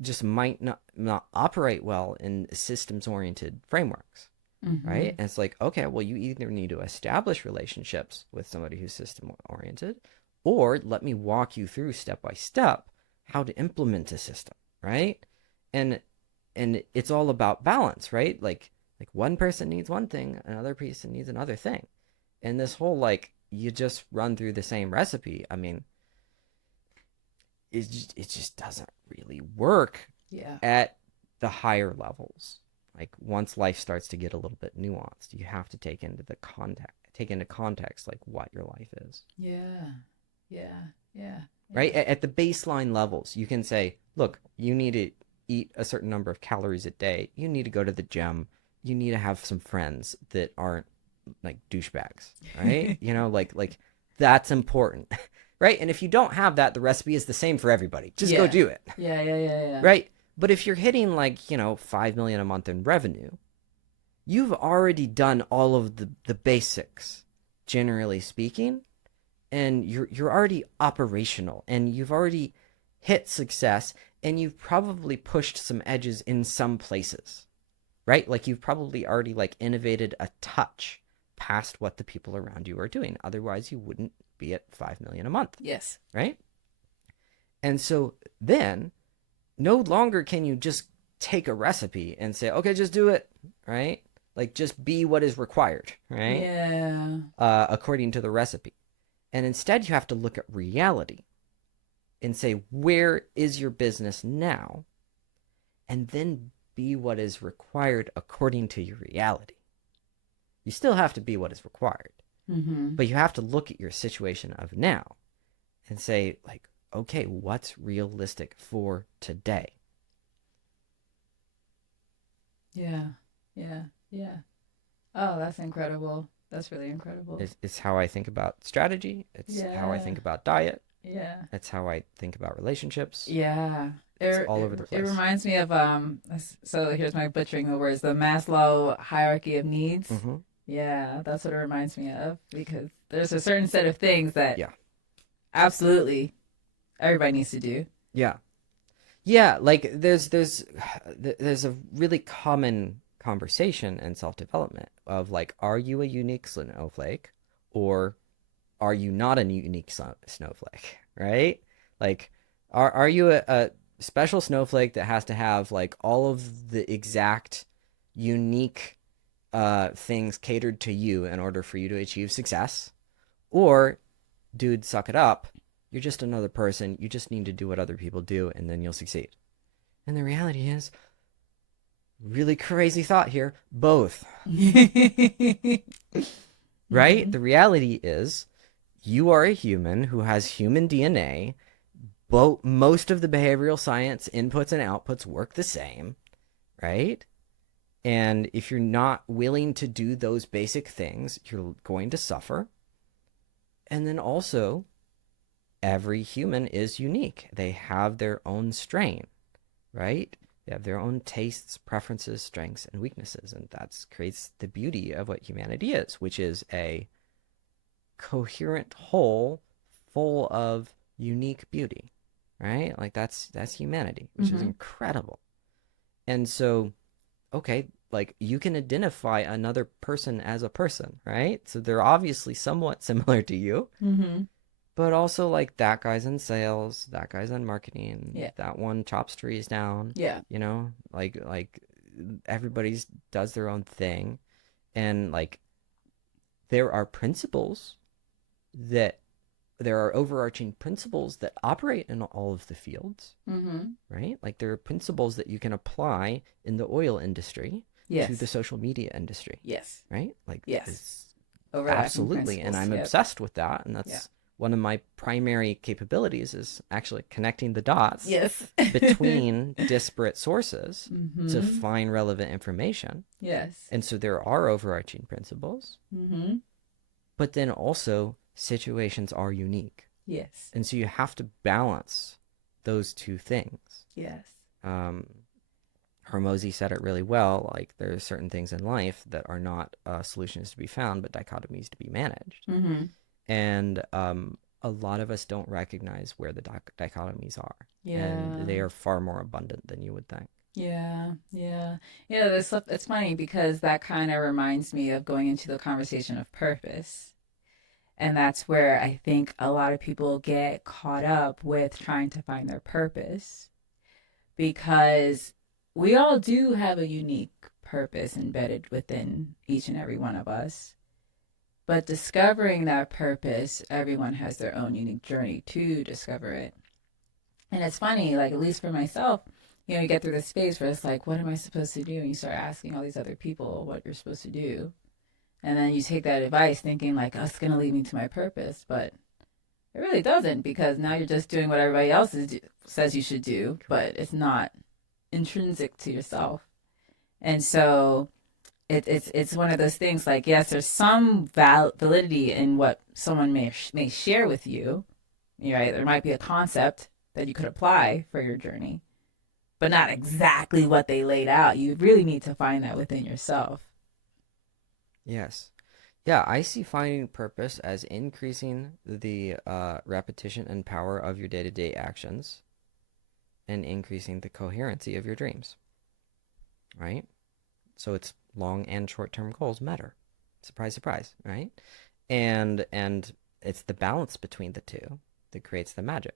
just might not operate well in systems oriented frameworks, Mm-hmm. right? And it's like, okay, well, you either need to establish relationships with somebody who's system oriented, or let me walk you through step by step how to implement a system, right? And it's all about balance, right? Like one person needs one thing, another person needs another thing. And this whole like you just run through the same recipe, I mean, it just doesn't really work Yeah. at the higher levels. Like once life starts to get a little bit nuanced, you have to take into context like what your life is. Yeah. Yeah. Yeah. Right? Yeah. At the baseline levels, you can say, look, you need to eat a certain number of calories a day. You need to go to the gym. You need to have some friends that aren't like douchebags, right? Like that's important. Right? And if you don't have that, the recipe is the same for everybody. Just go Yeah. do it. Yeah. Yeah. Yeah. Yeah. Right? But if you're hitting like, 5 million a month in revenue, you've already done all of the basics, generally speaking, and you're already operational and you've already hit success and you've probably pushed some edges in some places, right? Like you've probably already like innovated a touch past what the people around you are doing. Otherwise, you wouldn't be at 5 million a month, Yes. right? And so then no longer can you just take a recipe and say, okay, just do it, right? Like just be what is required, right? Yeah. According to the recipe. And instead, you have to look at reality and say, where is your business now? And then be what is required according to your reality. You still have to be what is required, Mm-hmm. but you have to look at your situation of now and say, like, okay, what's realistic for today? Yeah. Yeah. Yeah. Oh, that's incredible. That's really incredible. It's how I think about strategy. It's how I Yeah. think about diet. Yeah. It's how I think about relationships. Yeah. It's all over the It place. reminds me of so here's my butchering the words, the Maslow hierarchy of needs. Mm-hmm. Yeah, that's what it reminds me of because there's a certain set of things that Yeah. absolutely everybody needs to do. Yeah. Yeah, like there's a really common conversation in self-development of like, are you a unique snowflake or are you not a unique snowflake, right? Like, are you a special snowflake that has to have like all of the exact unique things catered to you in order for you to achieve success? Or, dude, suck it up. You're just another person. You just need to do what other people do, and then you'll succeed. And the reality is, really crazy thought here, both, right? Hmm. The reality is, you are a human who has human DNA. Most of the behavioral science inputs and outputs work the same, right? And if you're not willing to do those basic things, you're going to suffer. And then also, every human is unique. They have their own strain, right? They have their own tastes, preferences, strengths, and weaknesses. And that creates the beauty of what humanity is, which is a coherent whole full of unique beauty, right? Like that's humanity, which is Hmm. incredible. And so, okay, like you can identify another person as a person, right? So they're obviously somewhat similar to you, Hmm. but also like that guy's in sales, that guy's in marketing, Yeah. that one chops trees down, Yeah. like everybody's does their own thing. And like there are principles that there are overarching principles that operate in all of the fields, Hmm. right? Like there are principles that you can apply in the oil industry to the Yes. social media industry, Yes. right? Like Yes. it's Overlapping absolutely, and principles. I'm Yep. obsessed with that, and Yeah. that's one of my primary capabilities is actually connecting the dots Yes. between disparate sources to Hmm. find relevant information. Yes. And so there are overarching principles, Hmm. but then also situations are unique. Yes. And so you have to balance those two things. Yes. Um, Hormozy said it really well. Like there are certain things in life that are not solutions to be found, but dichotomies to be managed. Hmm. And a lot of us don't recognize where the dichotomies are, and Yeah. they are far more abundant than you would think. Yeah. Yeah. Yeah. This stuff, it's funny because that kind of reminds me of going into the conversation of purpose. And that's where I think a lot of people get caught up with trying to find their purpose because we all do have a unique purpose embedded within each and every one of us. But discovering that purpose, everyone has their own unique journey to discover it. And it's funny, like, at least for myself, you get through this phase where it's like, what am I supposed to do? And you start asking all these other people what you're supposed to do. And then you take that advice thinking, like, oh, it's going to lead me to my purpose. But it really doesn't because now you're just doing what everybody else says you should do, but it's not intrinsic to yourself. And so it's one of those things like, yes, there's some validity in what someone may share with you, right? There might be a concept that you could apply for your journey, but not exactly what they laid out. You really need to find that within yourself. Yes. Yeah, I see finding purpose as increasing the repetition and power of your day-to-day actions and increasing the coherency of your dreams, right? So it's long and short-term goals matter. Surprise, surprise, right? And it's the balance between the two that creates the magic.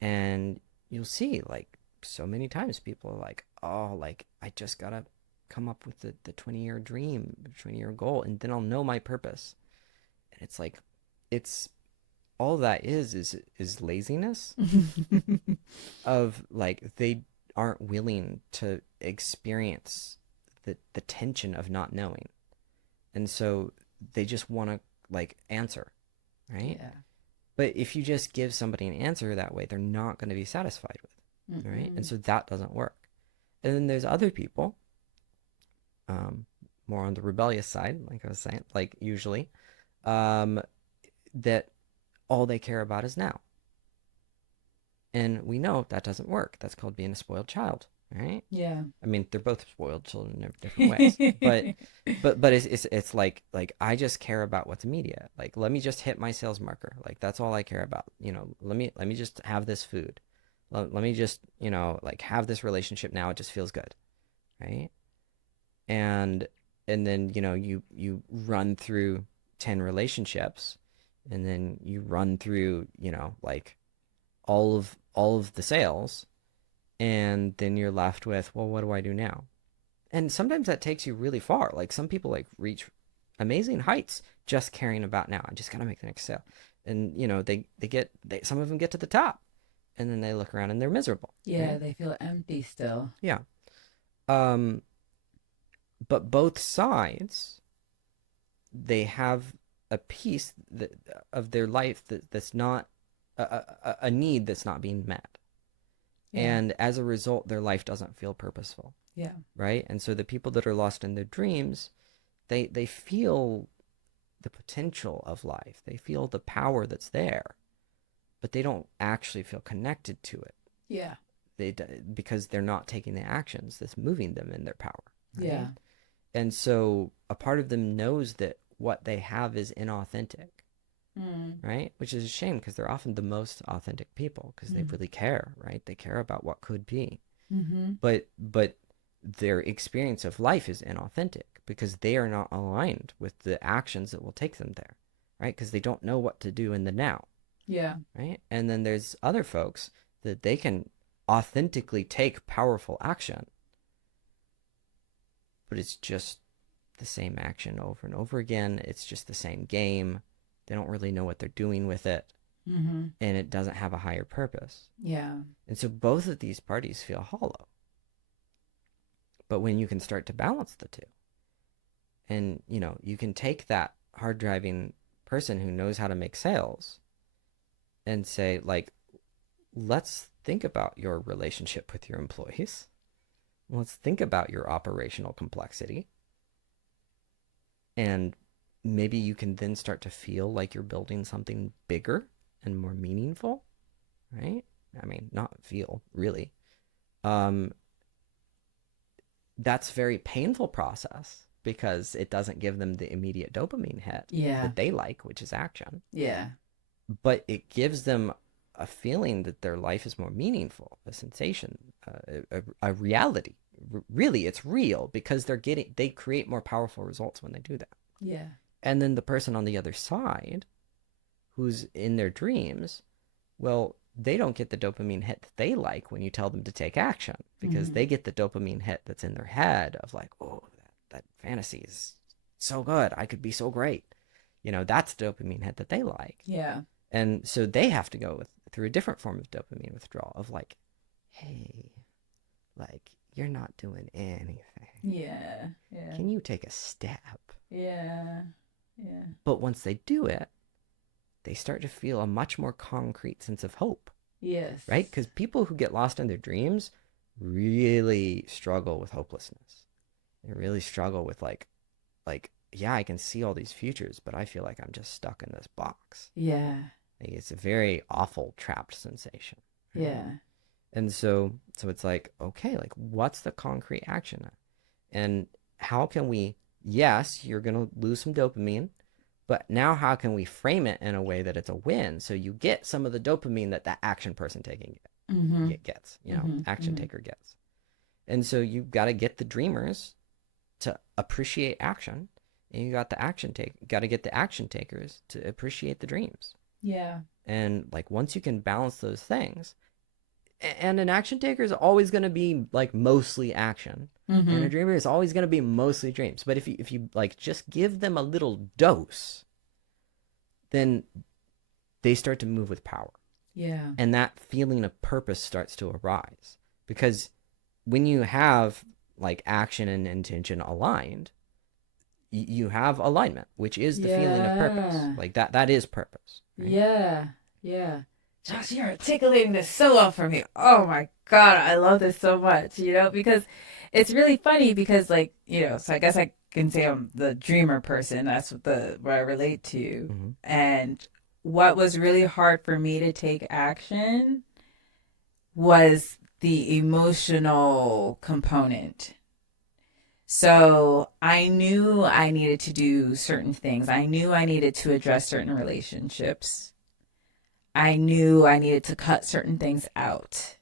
And you'll see like so many times people are like, "Oh, like I just got to come up with the 20-year dream, 20-year goal, and then I'll know my purpose. And it's like, it's all that is laziness of like they aren't willing to experience the tension of not knowing. And so they just want to like answer, right? Yeah. But if you just give somebody an answer that way, they're not going to be satisfied with, right? And Mm-mm. so that doesn't work. And then there's other people, um, more on the rebellious side, like I was saying, like usually, um, that all they care about is now. And we know that doesn't work. That's called being a spoiled child, right? Yeah. I mean, they're both spoiled children in different ways, but it's like I just care about what's immediate. Like, let me just hit my sales marker. Like, that's all I care about. You know, let me just have this food. Let me just, you know, like have this relationship now. It just feels good, right? And then, you know, you run through 10 relationships, and then you run through, you know, like all of the sales, and then you're left with, well, what do I do now? And sometimes that takes you really far. Like some people like reach amazing heights just caring about now. I just gotta make the next sale. And you know, some of them get to the top, and then they look around and they're miserable. Yeah, Right? they feel empty still. Yeah. Um, but both sides, they have a piece of their life that's not a need that's not being met. Yeah. And as a result, their life doesn't feel purposeful. Yeah. Right? And so the people that are lost in their dreams, they feel the potential of life. They feel the power that's there, but they don't actually feel connected to it. Yeah. They because they're not taking the actions that's moving them in their power, Yeah. right? And so a part of them knows that what they have is inauthentic, Mm. right? Which is a shame because they're often the most authentic people because they Mm. really care, right? They care about what could be. Mm-hmm. But their experience of life is inauthentic because they are not aligned with the actions that will take them there, right? Because they don't know what to do in the now, Yeah. right? And then there's other folks that they can authentically take powerful action, but it's just the same action over and over again. It's just the same game. They don't really know what they're doing with it, Mm-hmm. and it doesn't have a higher purpose. Yeah. And so both of these parties feel hollow. But when you can start to balance the two, and you know, you can take that hard driving person who knows how to make sales and say, like, let's think about your relationship with your employees. Let's think about your operational complexity. And maybe you can then start to feel like you're building something bigger and more meaningful, right? I mean, not feel really. Um, that's a very painful process because it doesn't give them the immediate dopamine hit Yeah. that they like, which is action. Yeah. But it gives them a feeling that their life is more meaningful, a sensation, a reality. Really, it's real because they create more powerful results when they do that. Yeah. And then the person on the other side who's in their dreams, well, they don't get the dopamine hit that they like when you tell them to take action because Mm-hmm. they get the dopamine hit that's in their head of like, oh, that fantasy is so good. I could be so great. You know, that's dopamine hit that they like. Yeah. And so they have to go through a different form of dopamine withdrawal of like, hey, like, you're not doing anything. Yeah. Yeah. Can you take a step? Yeah. Yeah. But once they do it, they start to feel a much more concrete sense of hope, Yes. right? Because people who get lost in their dreams really struggle with hopelessness. They really struggle with yeah, I can see all these futures, but I feel like I'm just stuck in this box. Yeah. Like, it's a very awful trapped sensation. Right? Yeah. And so it's like, okay, like what's the concrete action? And how can we, yes, you're going to lose some dopamine, but now how can we frame it in a way that it's a win? So you get some of the dopamine that action person taking Mm-hmm. gets, Mm-hmm. action Mm-hmm. taker gets. And so you've got to get the dreamers to appreciate action, and you got to get the action takers to appreciate the dreams. Yeah. And like once you can balance those things, And an action taker is always going to be like mostly action, and a Mm-hmm. dreamer is always going to be mostly dreams. But if you like just give them a little dose, then they start to move with power, Yeah. and that feeling of purpose starts to arise. Because when you have like action and intention aligned, you have alignment, which is the feeling of purpose. Yeah. Like that is purpose, right? Yeah. Yeah. Josh, you're articulating this so well for me. Oh my God, I love this so much, because it's really funny because like, so I guess I can say I'm the dreamer person. That's what I relate to. Mm-hmm. And what was really hard for me to take action was the emotional component. So I knew I needed to do certain things. I knew I needed to address certain relationships. I knew I needed to cut certain things out.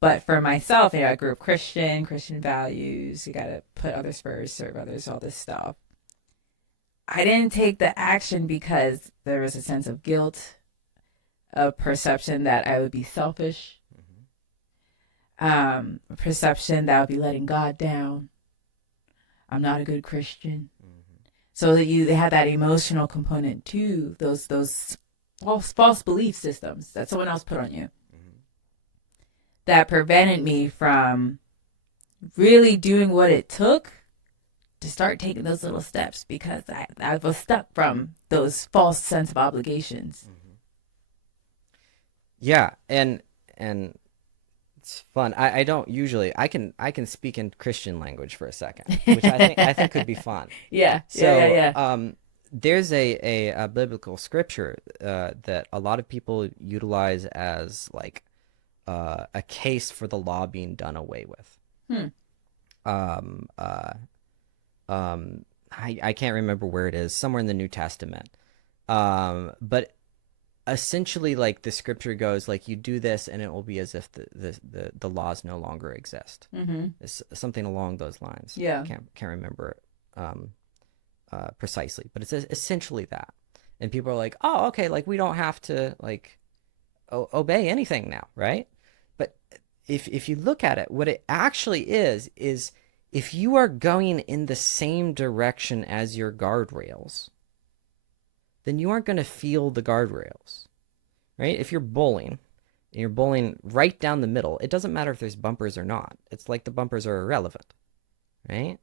But for myself, I grew up Christian values. You got to put others first, serve others, all this stuff. I didn't take the action because there was a sense of guilt, a perception that I would be selfish, a perception that I would be letting God down. I'm not a good Christian. So that they had that emotional component too. Those false belief systems that someone else put on you that prevented me from really doing what it took to start taking those little steps because I was stuck from those false sense of obligations. Yeah, and it's fun. I don't usually I can speak in Christian language for a second, which I think could be fun. Yeah, yeah, So yeah, there's a biblical scripture that a lot of people utilize as like a case for the law being done away with. yeah. Hmm. Um, uh, I can't remember where it is, somewhere in the New Testament. But essentially, like the scripture goes, like you do this, and it will be as if the laws no longer exist. Mm-hmm. It's something along those lines. Yeah. Can't remember um, precisely, but it's essentially that. And people are like, oh, okay, like we don't have to like obey anything now, right? But if you look at it, what it actually is if you are going in the same direction as your guardrails, then you aren't going to feel the guardrails, right? If you're bowling and you're bowling right down the middle, it doesn't matter if there's bumpers or not. It's like the bumpers are irrelevant, right?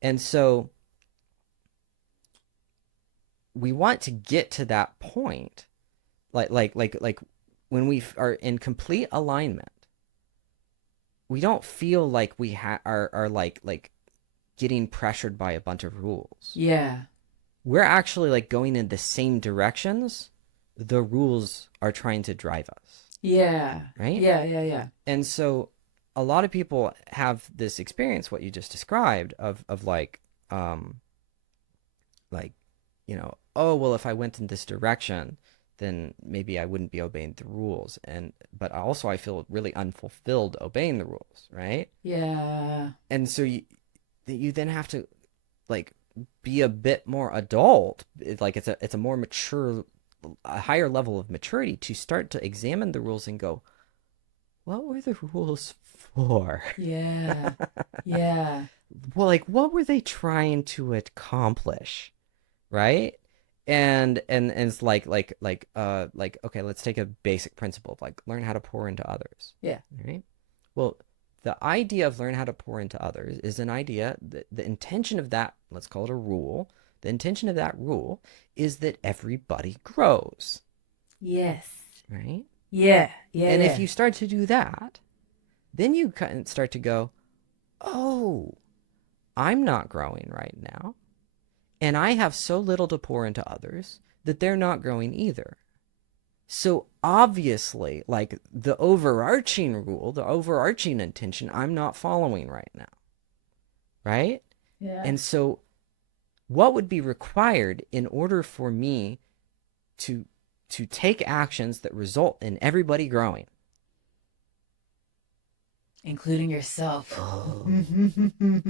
And so we want to get to that point, like when we are in complete alignment, we don't feel like we are like getting pressured by a bunch of rules. Yeah. We're actually like going in the same directions the rules are trying to drive us, Yeah. right? Yeah, yeah, yeah. And so a lot of people have this experience, what you just described, of like, oh, well, if I went in this direction, then maybe I wouldn't be obeying the rules. But also I feel really unfulfilled obeying the rules, right? Yeah. And so you then have to like be a bit more adult. Like it's a more mature, a higher level of maturity to start to examine the rules and go, what were the rules for? Yeah. Yeah. Well, like what were they trying to accomplish, right? And it's like okay, let's take a basic principle of like learn how to pour into others, Yeah. right? Well, the idea of learn how to pour into others is an idea that the intention of that, let's call it a rule, the intention of that rule is that everybody grows, Yes. right? Yeah. Yeah. And if Yeah. you start to do that, then you kind of start to go, oh, I'm not growing right now. And I have so little to pour into others that they're not growing either. So obviously, like the overarching rule, the overarching intention, I'm not following right now. Right? Yeah. And so what would be required in order for me to take actions that result in everybody growing? Including yourself.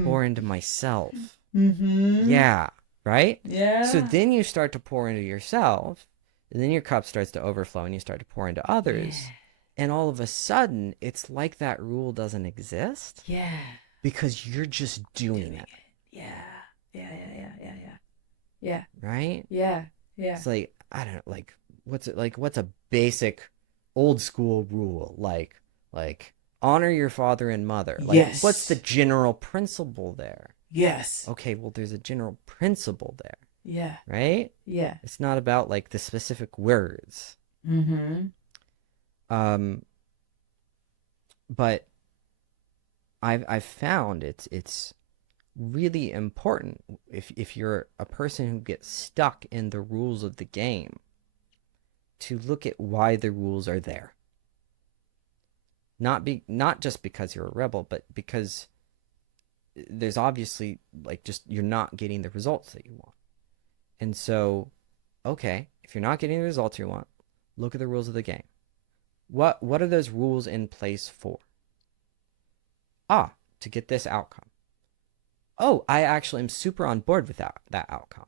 Pour into myself. Mm-hmm. Yeah, right? Yeah. So then you start to pour into yourself, and then your cup starts to overflow and you start to pour into others. Yeah. And all of a sudden, it's like that rule doesn't exist Yeah. because you're just doing Doing it, it. Yeah. Yeah. Yeah. Yeah. Yeah. Yeah. Yeah. right? Yeah. Yeah. It's like, I don't know, like what's a basic old school rule? Like honor your father and mother. Like what's the Yes. general principle there? Yes. Okay, well there's a general principle there, Yeah. right? Yeah. It's not about like the specific words. Mm-hmm. Um but I've found it's really important if you're a person who gets stuck in the rules of the game to look at why the rules are there. Not just because you're a rebel, but because there's obviously like just you're not getting the results that you want. And so, okay, if you're not getting the results you want, look at the rules of the game. What are those rules in place for? Ah, to get this outcome. Oh, I actually am super on board with that outcome.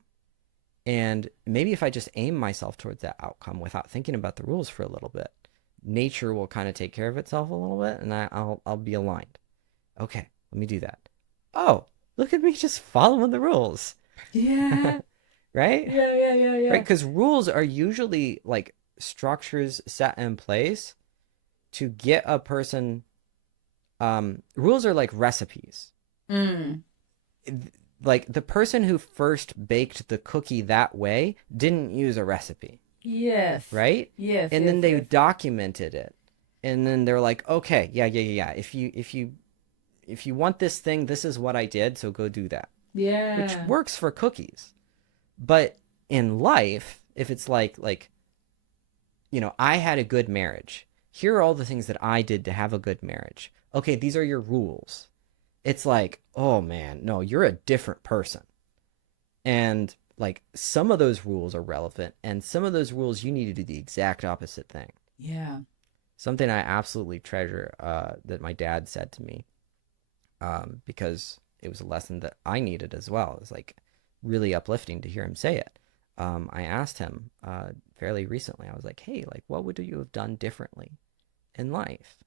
And maybe if I just aim myself towards that outcome without thinking about the rules for a little bit, nature will kind of take care of itself a little bit, and I'll be aligned. Okay, let me do that. Oh, look at me just following the rules, Yeah. right? Yeah. Yeah. Yeah. Right? Yeah. Because rules are usually like structures set in place to get a person. Rules are like recipes. Mm. Like the person who first baked the cookie that way didn't use a recipe, Yes. right? Yes. And Yes. then they Yes. documented it. And then they're like, okay, yeah. If you want this thing, this is what I did, so go do that. Which Yeah. works for cookies. But in life, if it's like, I had a good marriage. Here are all the things that I did to have a good marriage. Okay, these are your rules. It's like, oh man, no, you're a different person. And like some of those rules are relevant, and some of those rules you need to do the exact opposite thing. Yeah. Something I absolutely treasure that my dad said to me, because it was a lesson that I needed as well. It was like really uplifting to hear him say it. I asked him fairly recently. I was like, "Hey, like, what would you have done differently in life,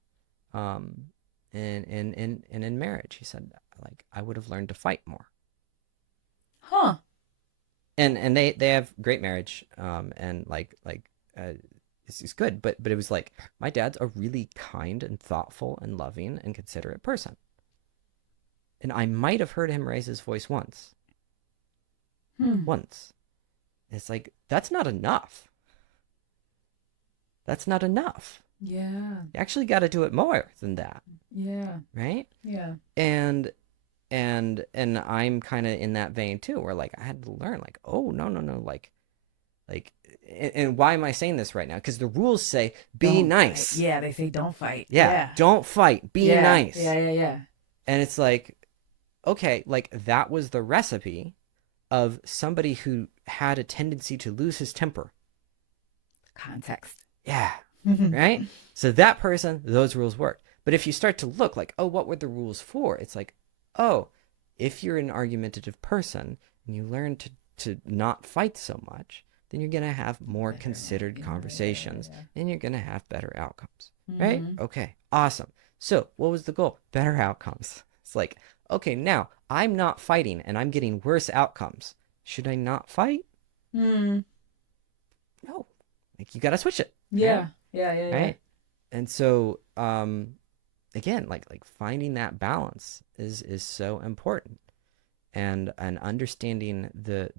um, and in marriage?" He said, "Like, I would have learned to fight more." Huh. And they have great marriage, and uh, it's good. But it was like my dad's a really kind and thoughtful and loving and considerate person, and I might have heard him raise his voice once. Hmm. Once. It's like that's not enough. That's not enough. Yeah. You actually got to do it more than that, Yeah. right? Yeah. And and I'm kind of in that vein too, where like I had to learn, like, oh no, like, and why am I saying this right now? Because the rules say be Don't fight. nice. Yeah, they say don't fight. Yeah, Yeah. don't fight, be Yeah. nice. Yeah. Yeah. Yeah. And it's like, okay, like that was the recipe of somebody who had a tendency to lose his temper. Context. Yeah, right? So that person, those rules work. But if you start to look like, oh, what were the rules for? It's like, oh, if you're an argumentative person and you learn to not fight so much, then you're going to have more Better considered yeah, conversations yeah, and you're going to have better outcomes, yeah. right? Mm-hmm. Okay, awesome. So what was the goal? Better outcomes. It's like, okay, now I'm not fighting and I'm getting worse outcomes. Should I not fight? Mm. No. Like you got to switch it, right? Yeah. Yeah. Yeah. Yeah. Right? And so again, like finding that balance is so important, and understanding the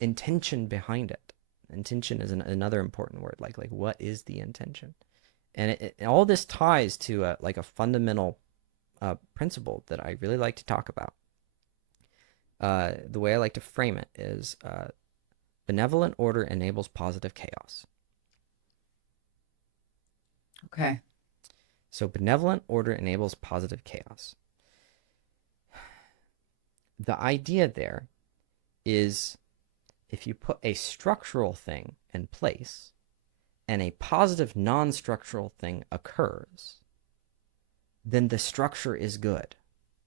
intention behind it. Intention is another important word. Like what is the intention? And all this ties to like a fundamental principle that I really like to talk about. The way I like to frame it is benevolent order enables positive chaos. Okay. So benevolent order enables positive chaos. The idea there is if you put a structural thing in place and a positive non-structural thing occurs, then the structure is good.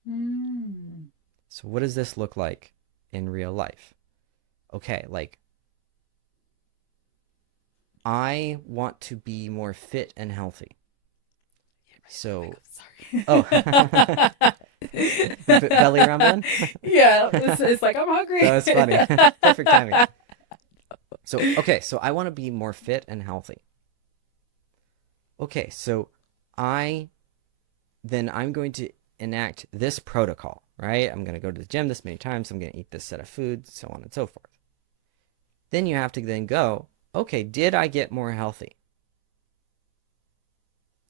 Mm. So what does this look like in real life? Okay, like I want to be more fit and healthy. So, Sorry. oh, belly rumbling? Yeah, it's like I'm That hungry. was funny. Perfect timing. So, okay, so I want to be more fit and healthy. Okay, so I I'm going to enact this protocol, right? I'm going to go to the gym this many times. I'm going to eat this set of foods, so on and so forth. Then you have to then go, okay, did I get more healthy?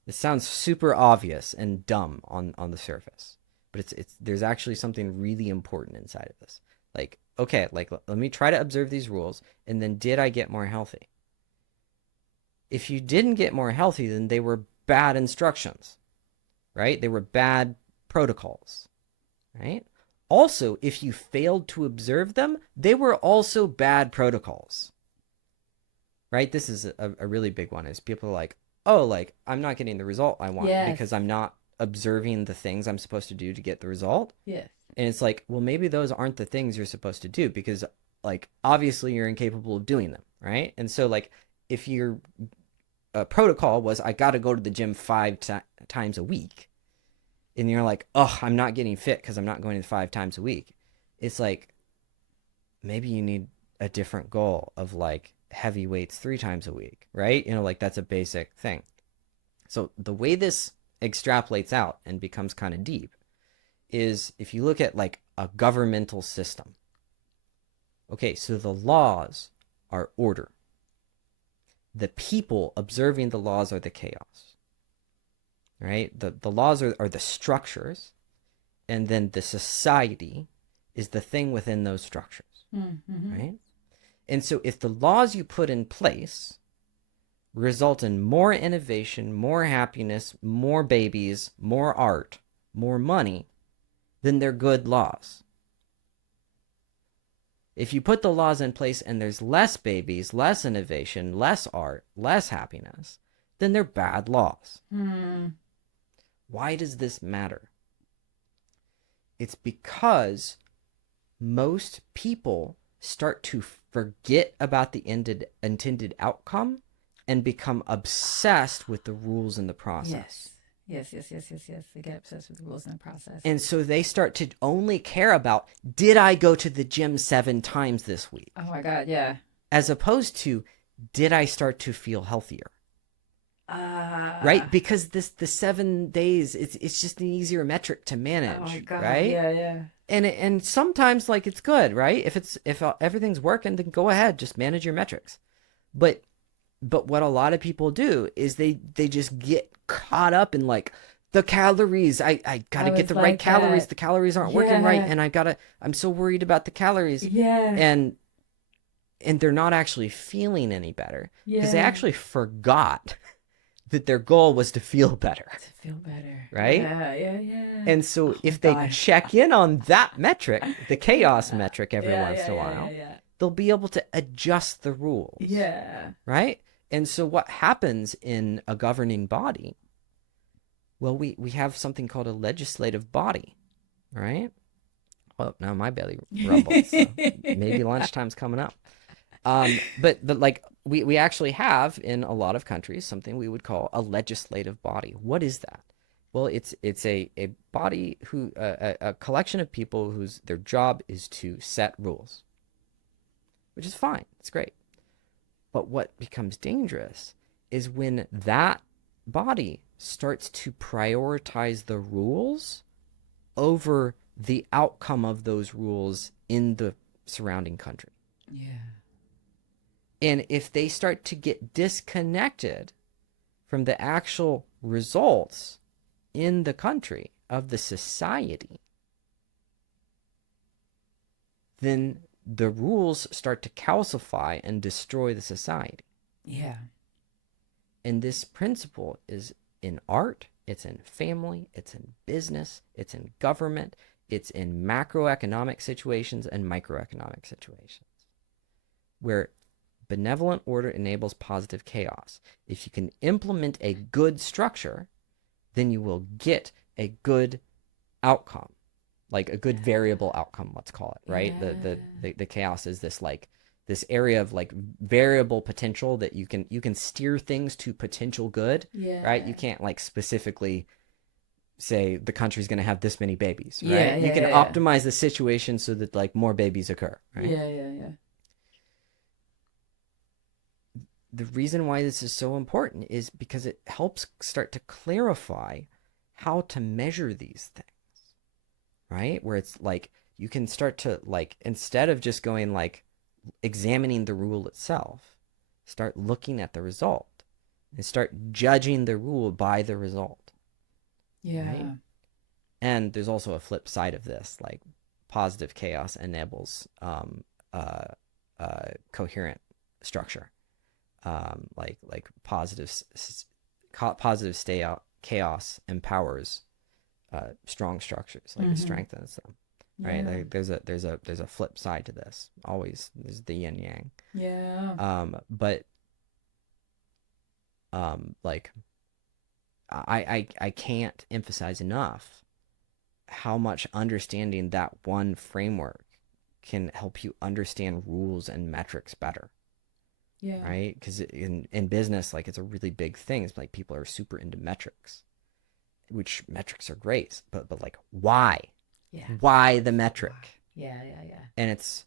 This sounds super obvious and dumb on the surface, but it's there's actually something really important inside of this. Like, okay, like let me try to observe these rules, and then did I get more healthy? If you didn't get more healthy, then they were bad instructions, right? They were bad protocols, right? Also, if you failed to observe them, they were also bad protocols, right? This is a really big one is people are like, oh, like I'm not getting the result I want Yes. because I'm not observing the things I'm supposed to do to get the result. Yes. And it's like, well, maybe those aren't the things you're supposed to do because like obviously you're incapable of doing them, right? And so like if your protocol was I got to go to the gym times a week, and you're like, oh, I'm not getting fit because I'm not going to 5 times a week. It's like maybe you need a different goal of like heavy weights 3 times a week, right? You know, like that's a basic thing. So the way this extrapolates out and becomes kind of deep is if you look at like a governmental system. Okay, so the laws are order. The people observing the laws are the chaos, right? The laws are the structures, and then the society is the thing within those structures, right? And so if the laws you put in place result in more innovation, more happiness, more babies, more art, more money, then they're good laws. If you put the laws in place and there's less babies, less innovation, less art, less happiness, then they're bad laws. Why does this matter? It's because most people start to forget about the intended outcome and become obsessed with the rules in the process. Yes. They get obsessed with the rules in the process. And so they start to only care about, did I go to the gym 7 times this week? Oh my God, yeah. As opposed to, did I start to feel healthier? Right? Because the 7 days, it's just an easier metric to manage. Oh my God, right? yeah. And sometimes like it's good, right? If everything's working, then go ahead, just manage your metrics. But what a lot of people do is they just get caught up in like the calories. I gotta get the right calories. The calories aren't working right, and I'm so worried about the calories. Yeah. And they're not actually feeling any better because they actually forgot that their goal was to feel better. To feel better. Right? Yeah. And so if they check in on that metric, the chaos metric every once in a while, they'll be able to adjust the rules. Yeah. Right? And so what happens in a governing body? Well, we have something called a legislative body, right? Well, now my belly rumbles. So maybe lunchtime's coming up. But like we actually have in a lot of countries something we would call a legislative body. What is that? Well, it's a body who a collection of people whose their job is to set rules, which is fine. It's great. But what becomes dangerous is when that body starts to prioritize the rules over the outcome of those rules in the surrounding country. Yeah. And if they start to get disconnected from the actual results in the country of the society, then the rules start to calcify and destroy the society. Yeah. And this principle is in art, it's in family, it's in business, it's in government, it's in macroeconomic situations and microeconomic situations, where benevolent order enables positive chaos. If you can implement a good structure, then you will get a good outcome, like a good variable outcome, let's call it, right? The chaos is this like this area of like variable potential that you can steer things to potential good, right? You Yeah. can't like specifically say the country's going to have this many babies, Yeah, right? You yeah, can yeah, yeah. optimize the situation so that like more babies occur, right? Yeah, yeah, yeah. The reason why this is so important is because it helps start to clarify how to measure these things, right? Where it's like you can start to like, instead of just going like examining the rule itself, start looking at the result and start judging the rule by the result, right? Yeah. And there's also a flip side of this, like positive chaos enables uh, coherent structure, like positive stay out chaos empowers strong structures, like it Mm-hmm. strengthens them, right? Yeah. Like there's a flip side to this. Always there's the yin yang. Yeah. But like I can't emphasize enough how much understanding that one framework can help you understand rules and metrics better, Yeah. right? Because in business, like it's a really big thing. It's like people are super into metrics, which metrics are great, but like why? Yeah. Why the Wow. metric? Yeah, yeah, yeah. And it's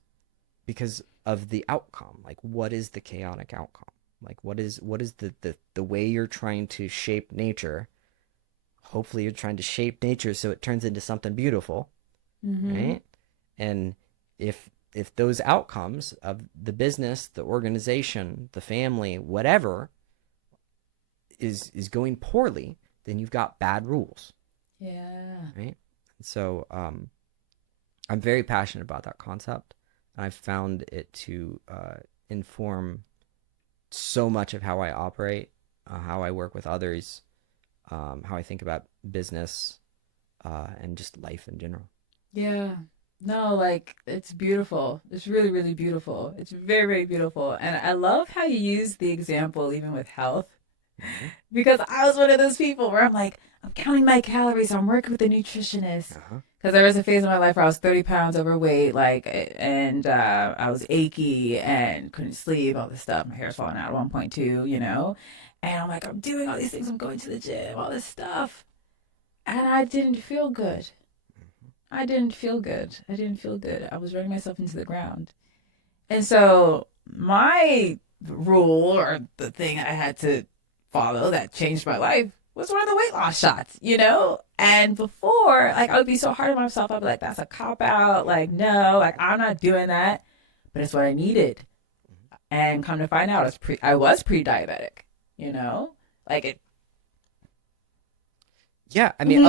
because of the outcome. Like what is the chaotic outcome? Like what is the way you're trying to shape nature? Hopefully you're trying to shape nature so it turns into something beautiful, Mm-hmm. right? And if those outcomes of the business, the organization, the family, whatever is going poorly, then you've got bad rules, Yeah. right? So I'm very passionate about that concept. I've found it to inform so much of how I operate, how I work with others, how I think about business, and just life in general. Yeah. No, like it's beautiful. It's really, really beautiful. It's very, very beautiful. And I love how you use the example even with health. Mm-hmm. Because I was one of those people where I'm like, I'm counting my calories. I'm working with a nutritionist. Uh-huh. Because there was a phase in my life where I was 30 pounds overweight, like, and I was achy and couldn't sleep, all this stuff. My hair's falling out at 1.2, you know? And I'm like, I'm doing all these things. I'm going to the gym, all this stuff. And I didn't feel good. I didn't feel good. I didn't feel good. I was running myself into the ground. And so my rule or the thing I had to follow that changed my life was one of the weight loss shots, you know? And before, like, I would be so hard on myself. I'd be like, that's a cop out. Like, no, like, I'm not doing that. But it's what I needed. And come to find out, I was pre diabetic, you know? Like, it. Yeah, I mean,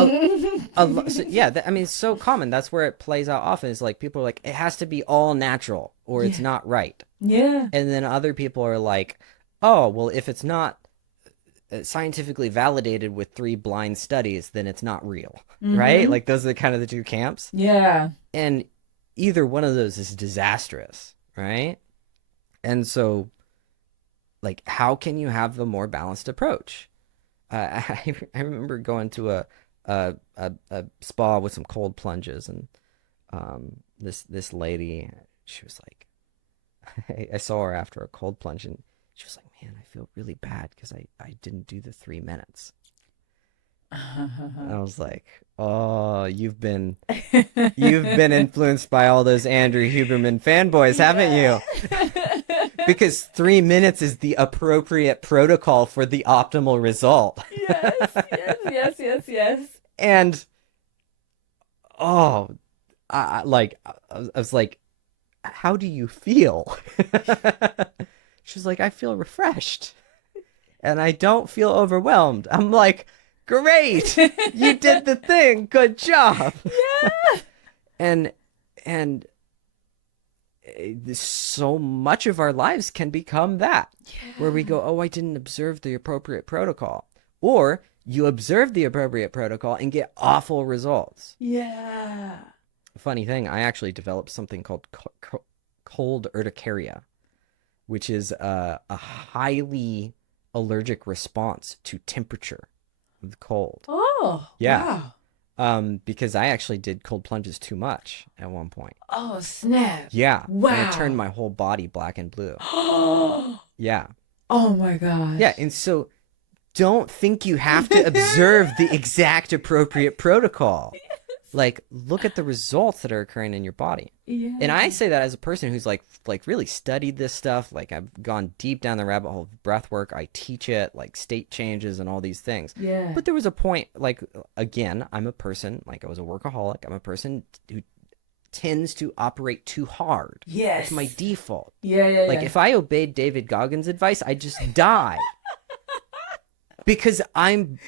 so, yeah, I mean, it's so common. That's where it plays out often. Is like people are like, it has to be all natural or it's Yeah. not right. Yeah. And then other people are like, oh, well, if it's not scientifically validated with three blind studies, then it's not real, right? Mm-hmm. Like those are the kind of the two camps. Yeah. And either one of those is disastrous, right? And so, like, how can you have a more balanced approach? I remember going to a spa with some cold plunges, and this lady, she was like, I saw her after a cold plunge, and she was like, "Man, I feel really bad because I didn't do the 3 minutes." And I was like, "Oh, you've been influenced by all those Andrew Huberman fanboys, haven't Yeah. you?" Because 3 minutes is the appropriate protocol for the optimal result. Yes, yes, yes, yes, yes. And oh, I was like, how do you feel? She's like, I feel refreshed and I don't feel overwhelmed. I'm like, great, you did the thing, good job. Yeah. and and so much of our lives can become that, where we Yeah. go, oh, I didn't observe the appropriate protocol, or you observe the appropriate protocol and get awful results. Yeah. Funny thing, I actually developed something called cold urticaria, which is a highly allergic response to temperature with cold. Oh, Yeah. wow. Because I actually did cold plunges too much at one point. Oh, snap. Yeah, and it turned Wow. my whole body black and blue. Yeah. Oh my Yeah, gosh. and so don't think you have to observe the exact appropriate protocol. Like, look at the results that are occurring in your body. And I Yeah. say that as a person who's like really studied this stuff. Like, I've gone deep down the rabbit hole of breath work. I teach it, like state changes and all these things. Yeah. But there was a point, like, again, I'm a person, like I was a workaholic. I'm a person who tends to operate too hard. That's my Yes. default. Yeah, yeah, Like, yeah. if I obeyed David Goggins' advice, I'd just die because I'm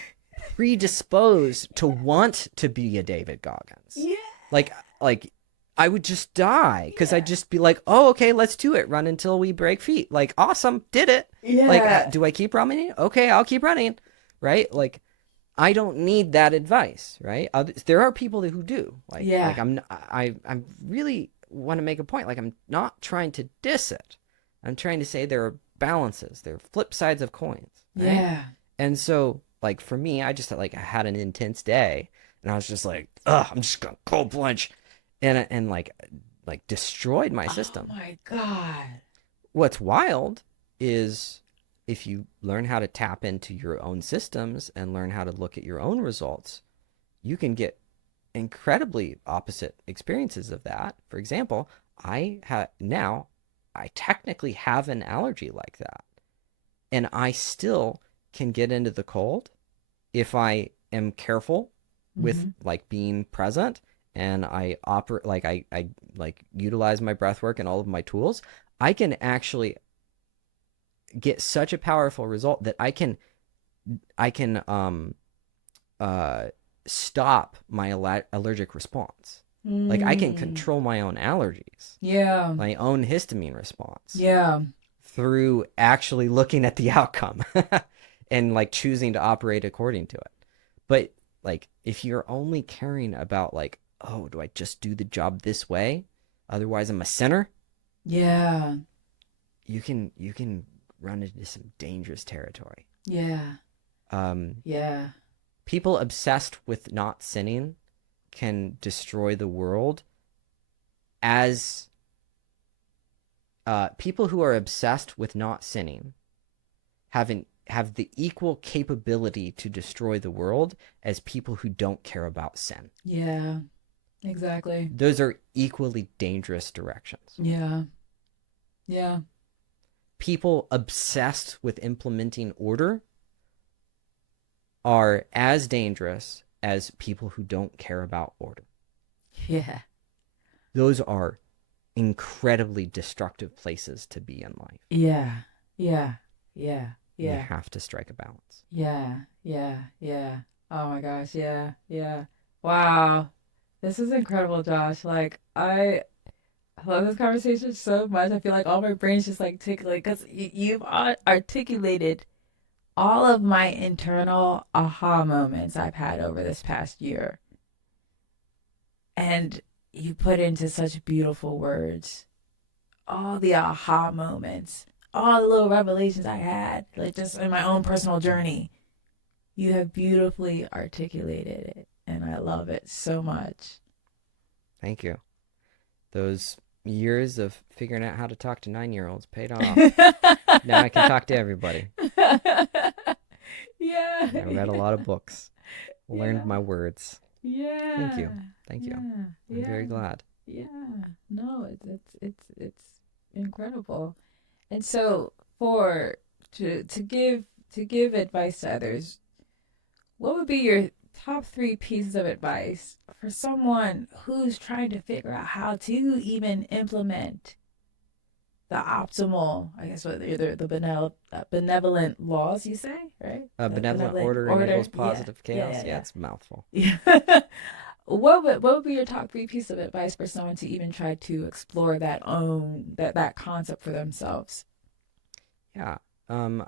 predisposed to want to be a David Goggins. Yeah. Like like I would just die because Yeah. I'd just be like, oh, okay, let's do it. Run until we break feet. Like, awesome, did it. Like, Yeah. do I keep running? Okay, I'll keep running. Right? Like, I don't need that advice. Right? There are people who do. Like Yeah. I'm really want to make a point. Like, I'm not trying to diss it. I'm trying to say there are balances. There are flip sides of coins. Right? Yeah. And so, like, for me, I just like I had an intense day, and I was just like, ugh, I'm just gonna cold plunge, and like destroyed my Oh system. my God. What's wild is if you learn how to tap into your own systems and learn how to look at your own results, you can get incredibly opposite experiences of that. For example, I technically have an allergy like that, and I still can get into the cold if I am careful with Mm-hmm. like being present and I operate like I like utilize my breath work and all of my tools. I can actually get such a powerful result that I can uh stop my allergic response. Like, I can Mm. control my own allergies, Yeah. my own histamine response Yeah. through actually looking at the outcome and like choosing to operate according to it. But like, if you're only caring about like, oh, do I just do the job this way? Otherwise I'm a sinner. Yeah. You can run into some dangerous territory. Yeah. Um, Yeah. People obsessed with not sinning can destroy the world as people who are obsessed with not sinning have the equal capability to destroy the world as people who don't care about sin. Yeah. Exactly. Those are equally dangerous directions. Yeah. Yeah. People obsessed with implementing order are as dangerous as people who don't care about order. Yeah. Those are incredibly destructive places to be in life. Yeah. Yeah. Yeah. And you Yeah. have to strike a balance. Yeah. Yeah. Yeah. Oh my gosh. Yeah. Yeah. Wow. This is incredible, Josh. Like, I love this conversation so much. I feel like all my brain's just like tickling because you've articulated all of my internal aha moments I've had over this past year. And you put into such beautiful words all the aha moments, all the little revelations I had, like just in my own personal journey. You have beautifully articulated it, and I love it so much. Thank you. Those years of figuring out how to talk to 9-year-olds paid off. Yeah. Now I can talk to everybody. Yeah. I read a lot of books, learned Yeah. my words. Thank Yeah. you. Thank you. Yeah. I'm Yeah. very glad. Yeah. No, it's incredible. And so for to give advice to others, what would be your top three pieces of advice for someone who's trying to figure out how to even implement the optimal, I guess, what benevolent laws you say, right? The Benevolent benevolent order order. enables Yeah, positive yeah, chaos. yeah, Yeah, yeah. it's a mouthful. Yeah. What would be your top three pieces of advice for someone to even try to explore that concept for themselves? Yeah. Um,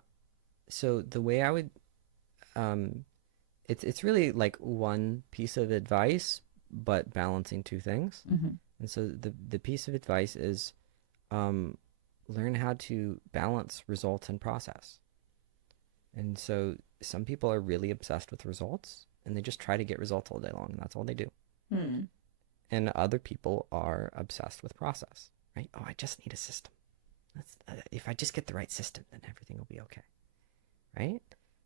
so the way I would, um, it's really like one piece of advice, but balancing two things. Mm-hmm. And so the piece of advice is, um, learn how to balance results and process. And so some people are really obsessed with results, and they just try to get results all day long, and that's all they do. Hmm. And other people are obsessed with process, right? Oh, I just need a system. If I just get the right system, then everything will be okay, right?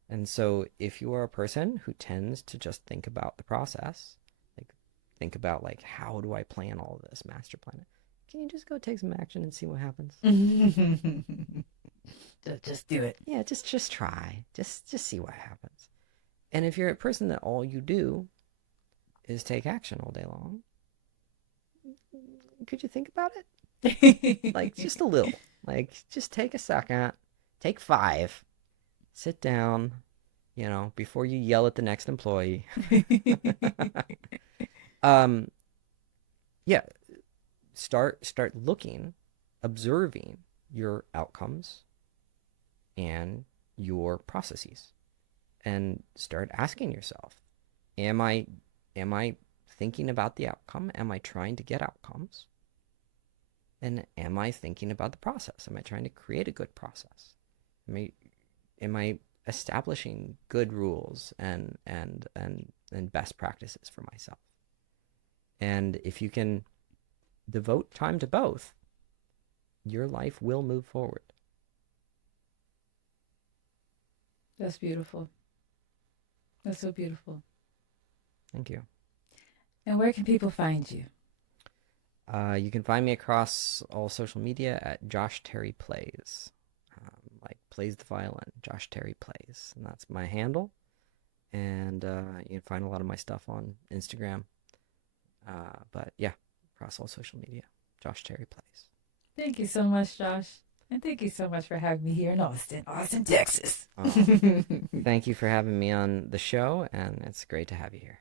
And so if you are a person who tends to just think about the process, like think about like how do I plan all of this, master plan it, can you just go take some action and see what happens? Just do it. Yeah, just try. Just see what happens. And if you're a person that all you do is take action all day long, could you think about it? Like just a little. Like just take a second, take 5, sit down, before you yell at the next employee. um, yeah, start looking, observing your outcomes and your processes, and start asking yourself, am I thinking about the outcome? Am I trying to get outcomes? And am I thinking about the process? Am I trying to create a good process? Am I establishing good rules and best practices for myself? And if you can devote time to both, your life will move forward. That's beautiful. That's so beautiful. Thank you. And where can people find you? You can find me across all social media at Josh Terry Plays. Like plays the violin, Josh Terry Plays. And that's my handle. And you can find a lot of my stuff on Instagram. But yeah, across all social media, Josh Terry Plays. Thank you so much, Josh. And thank you so much for having me here in Austin, Texas. Thank you for having me on the show, and it's great to have you here.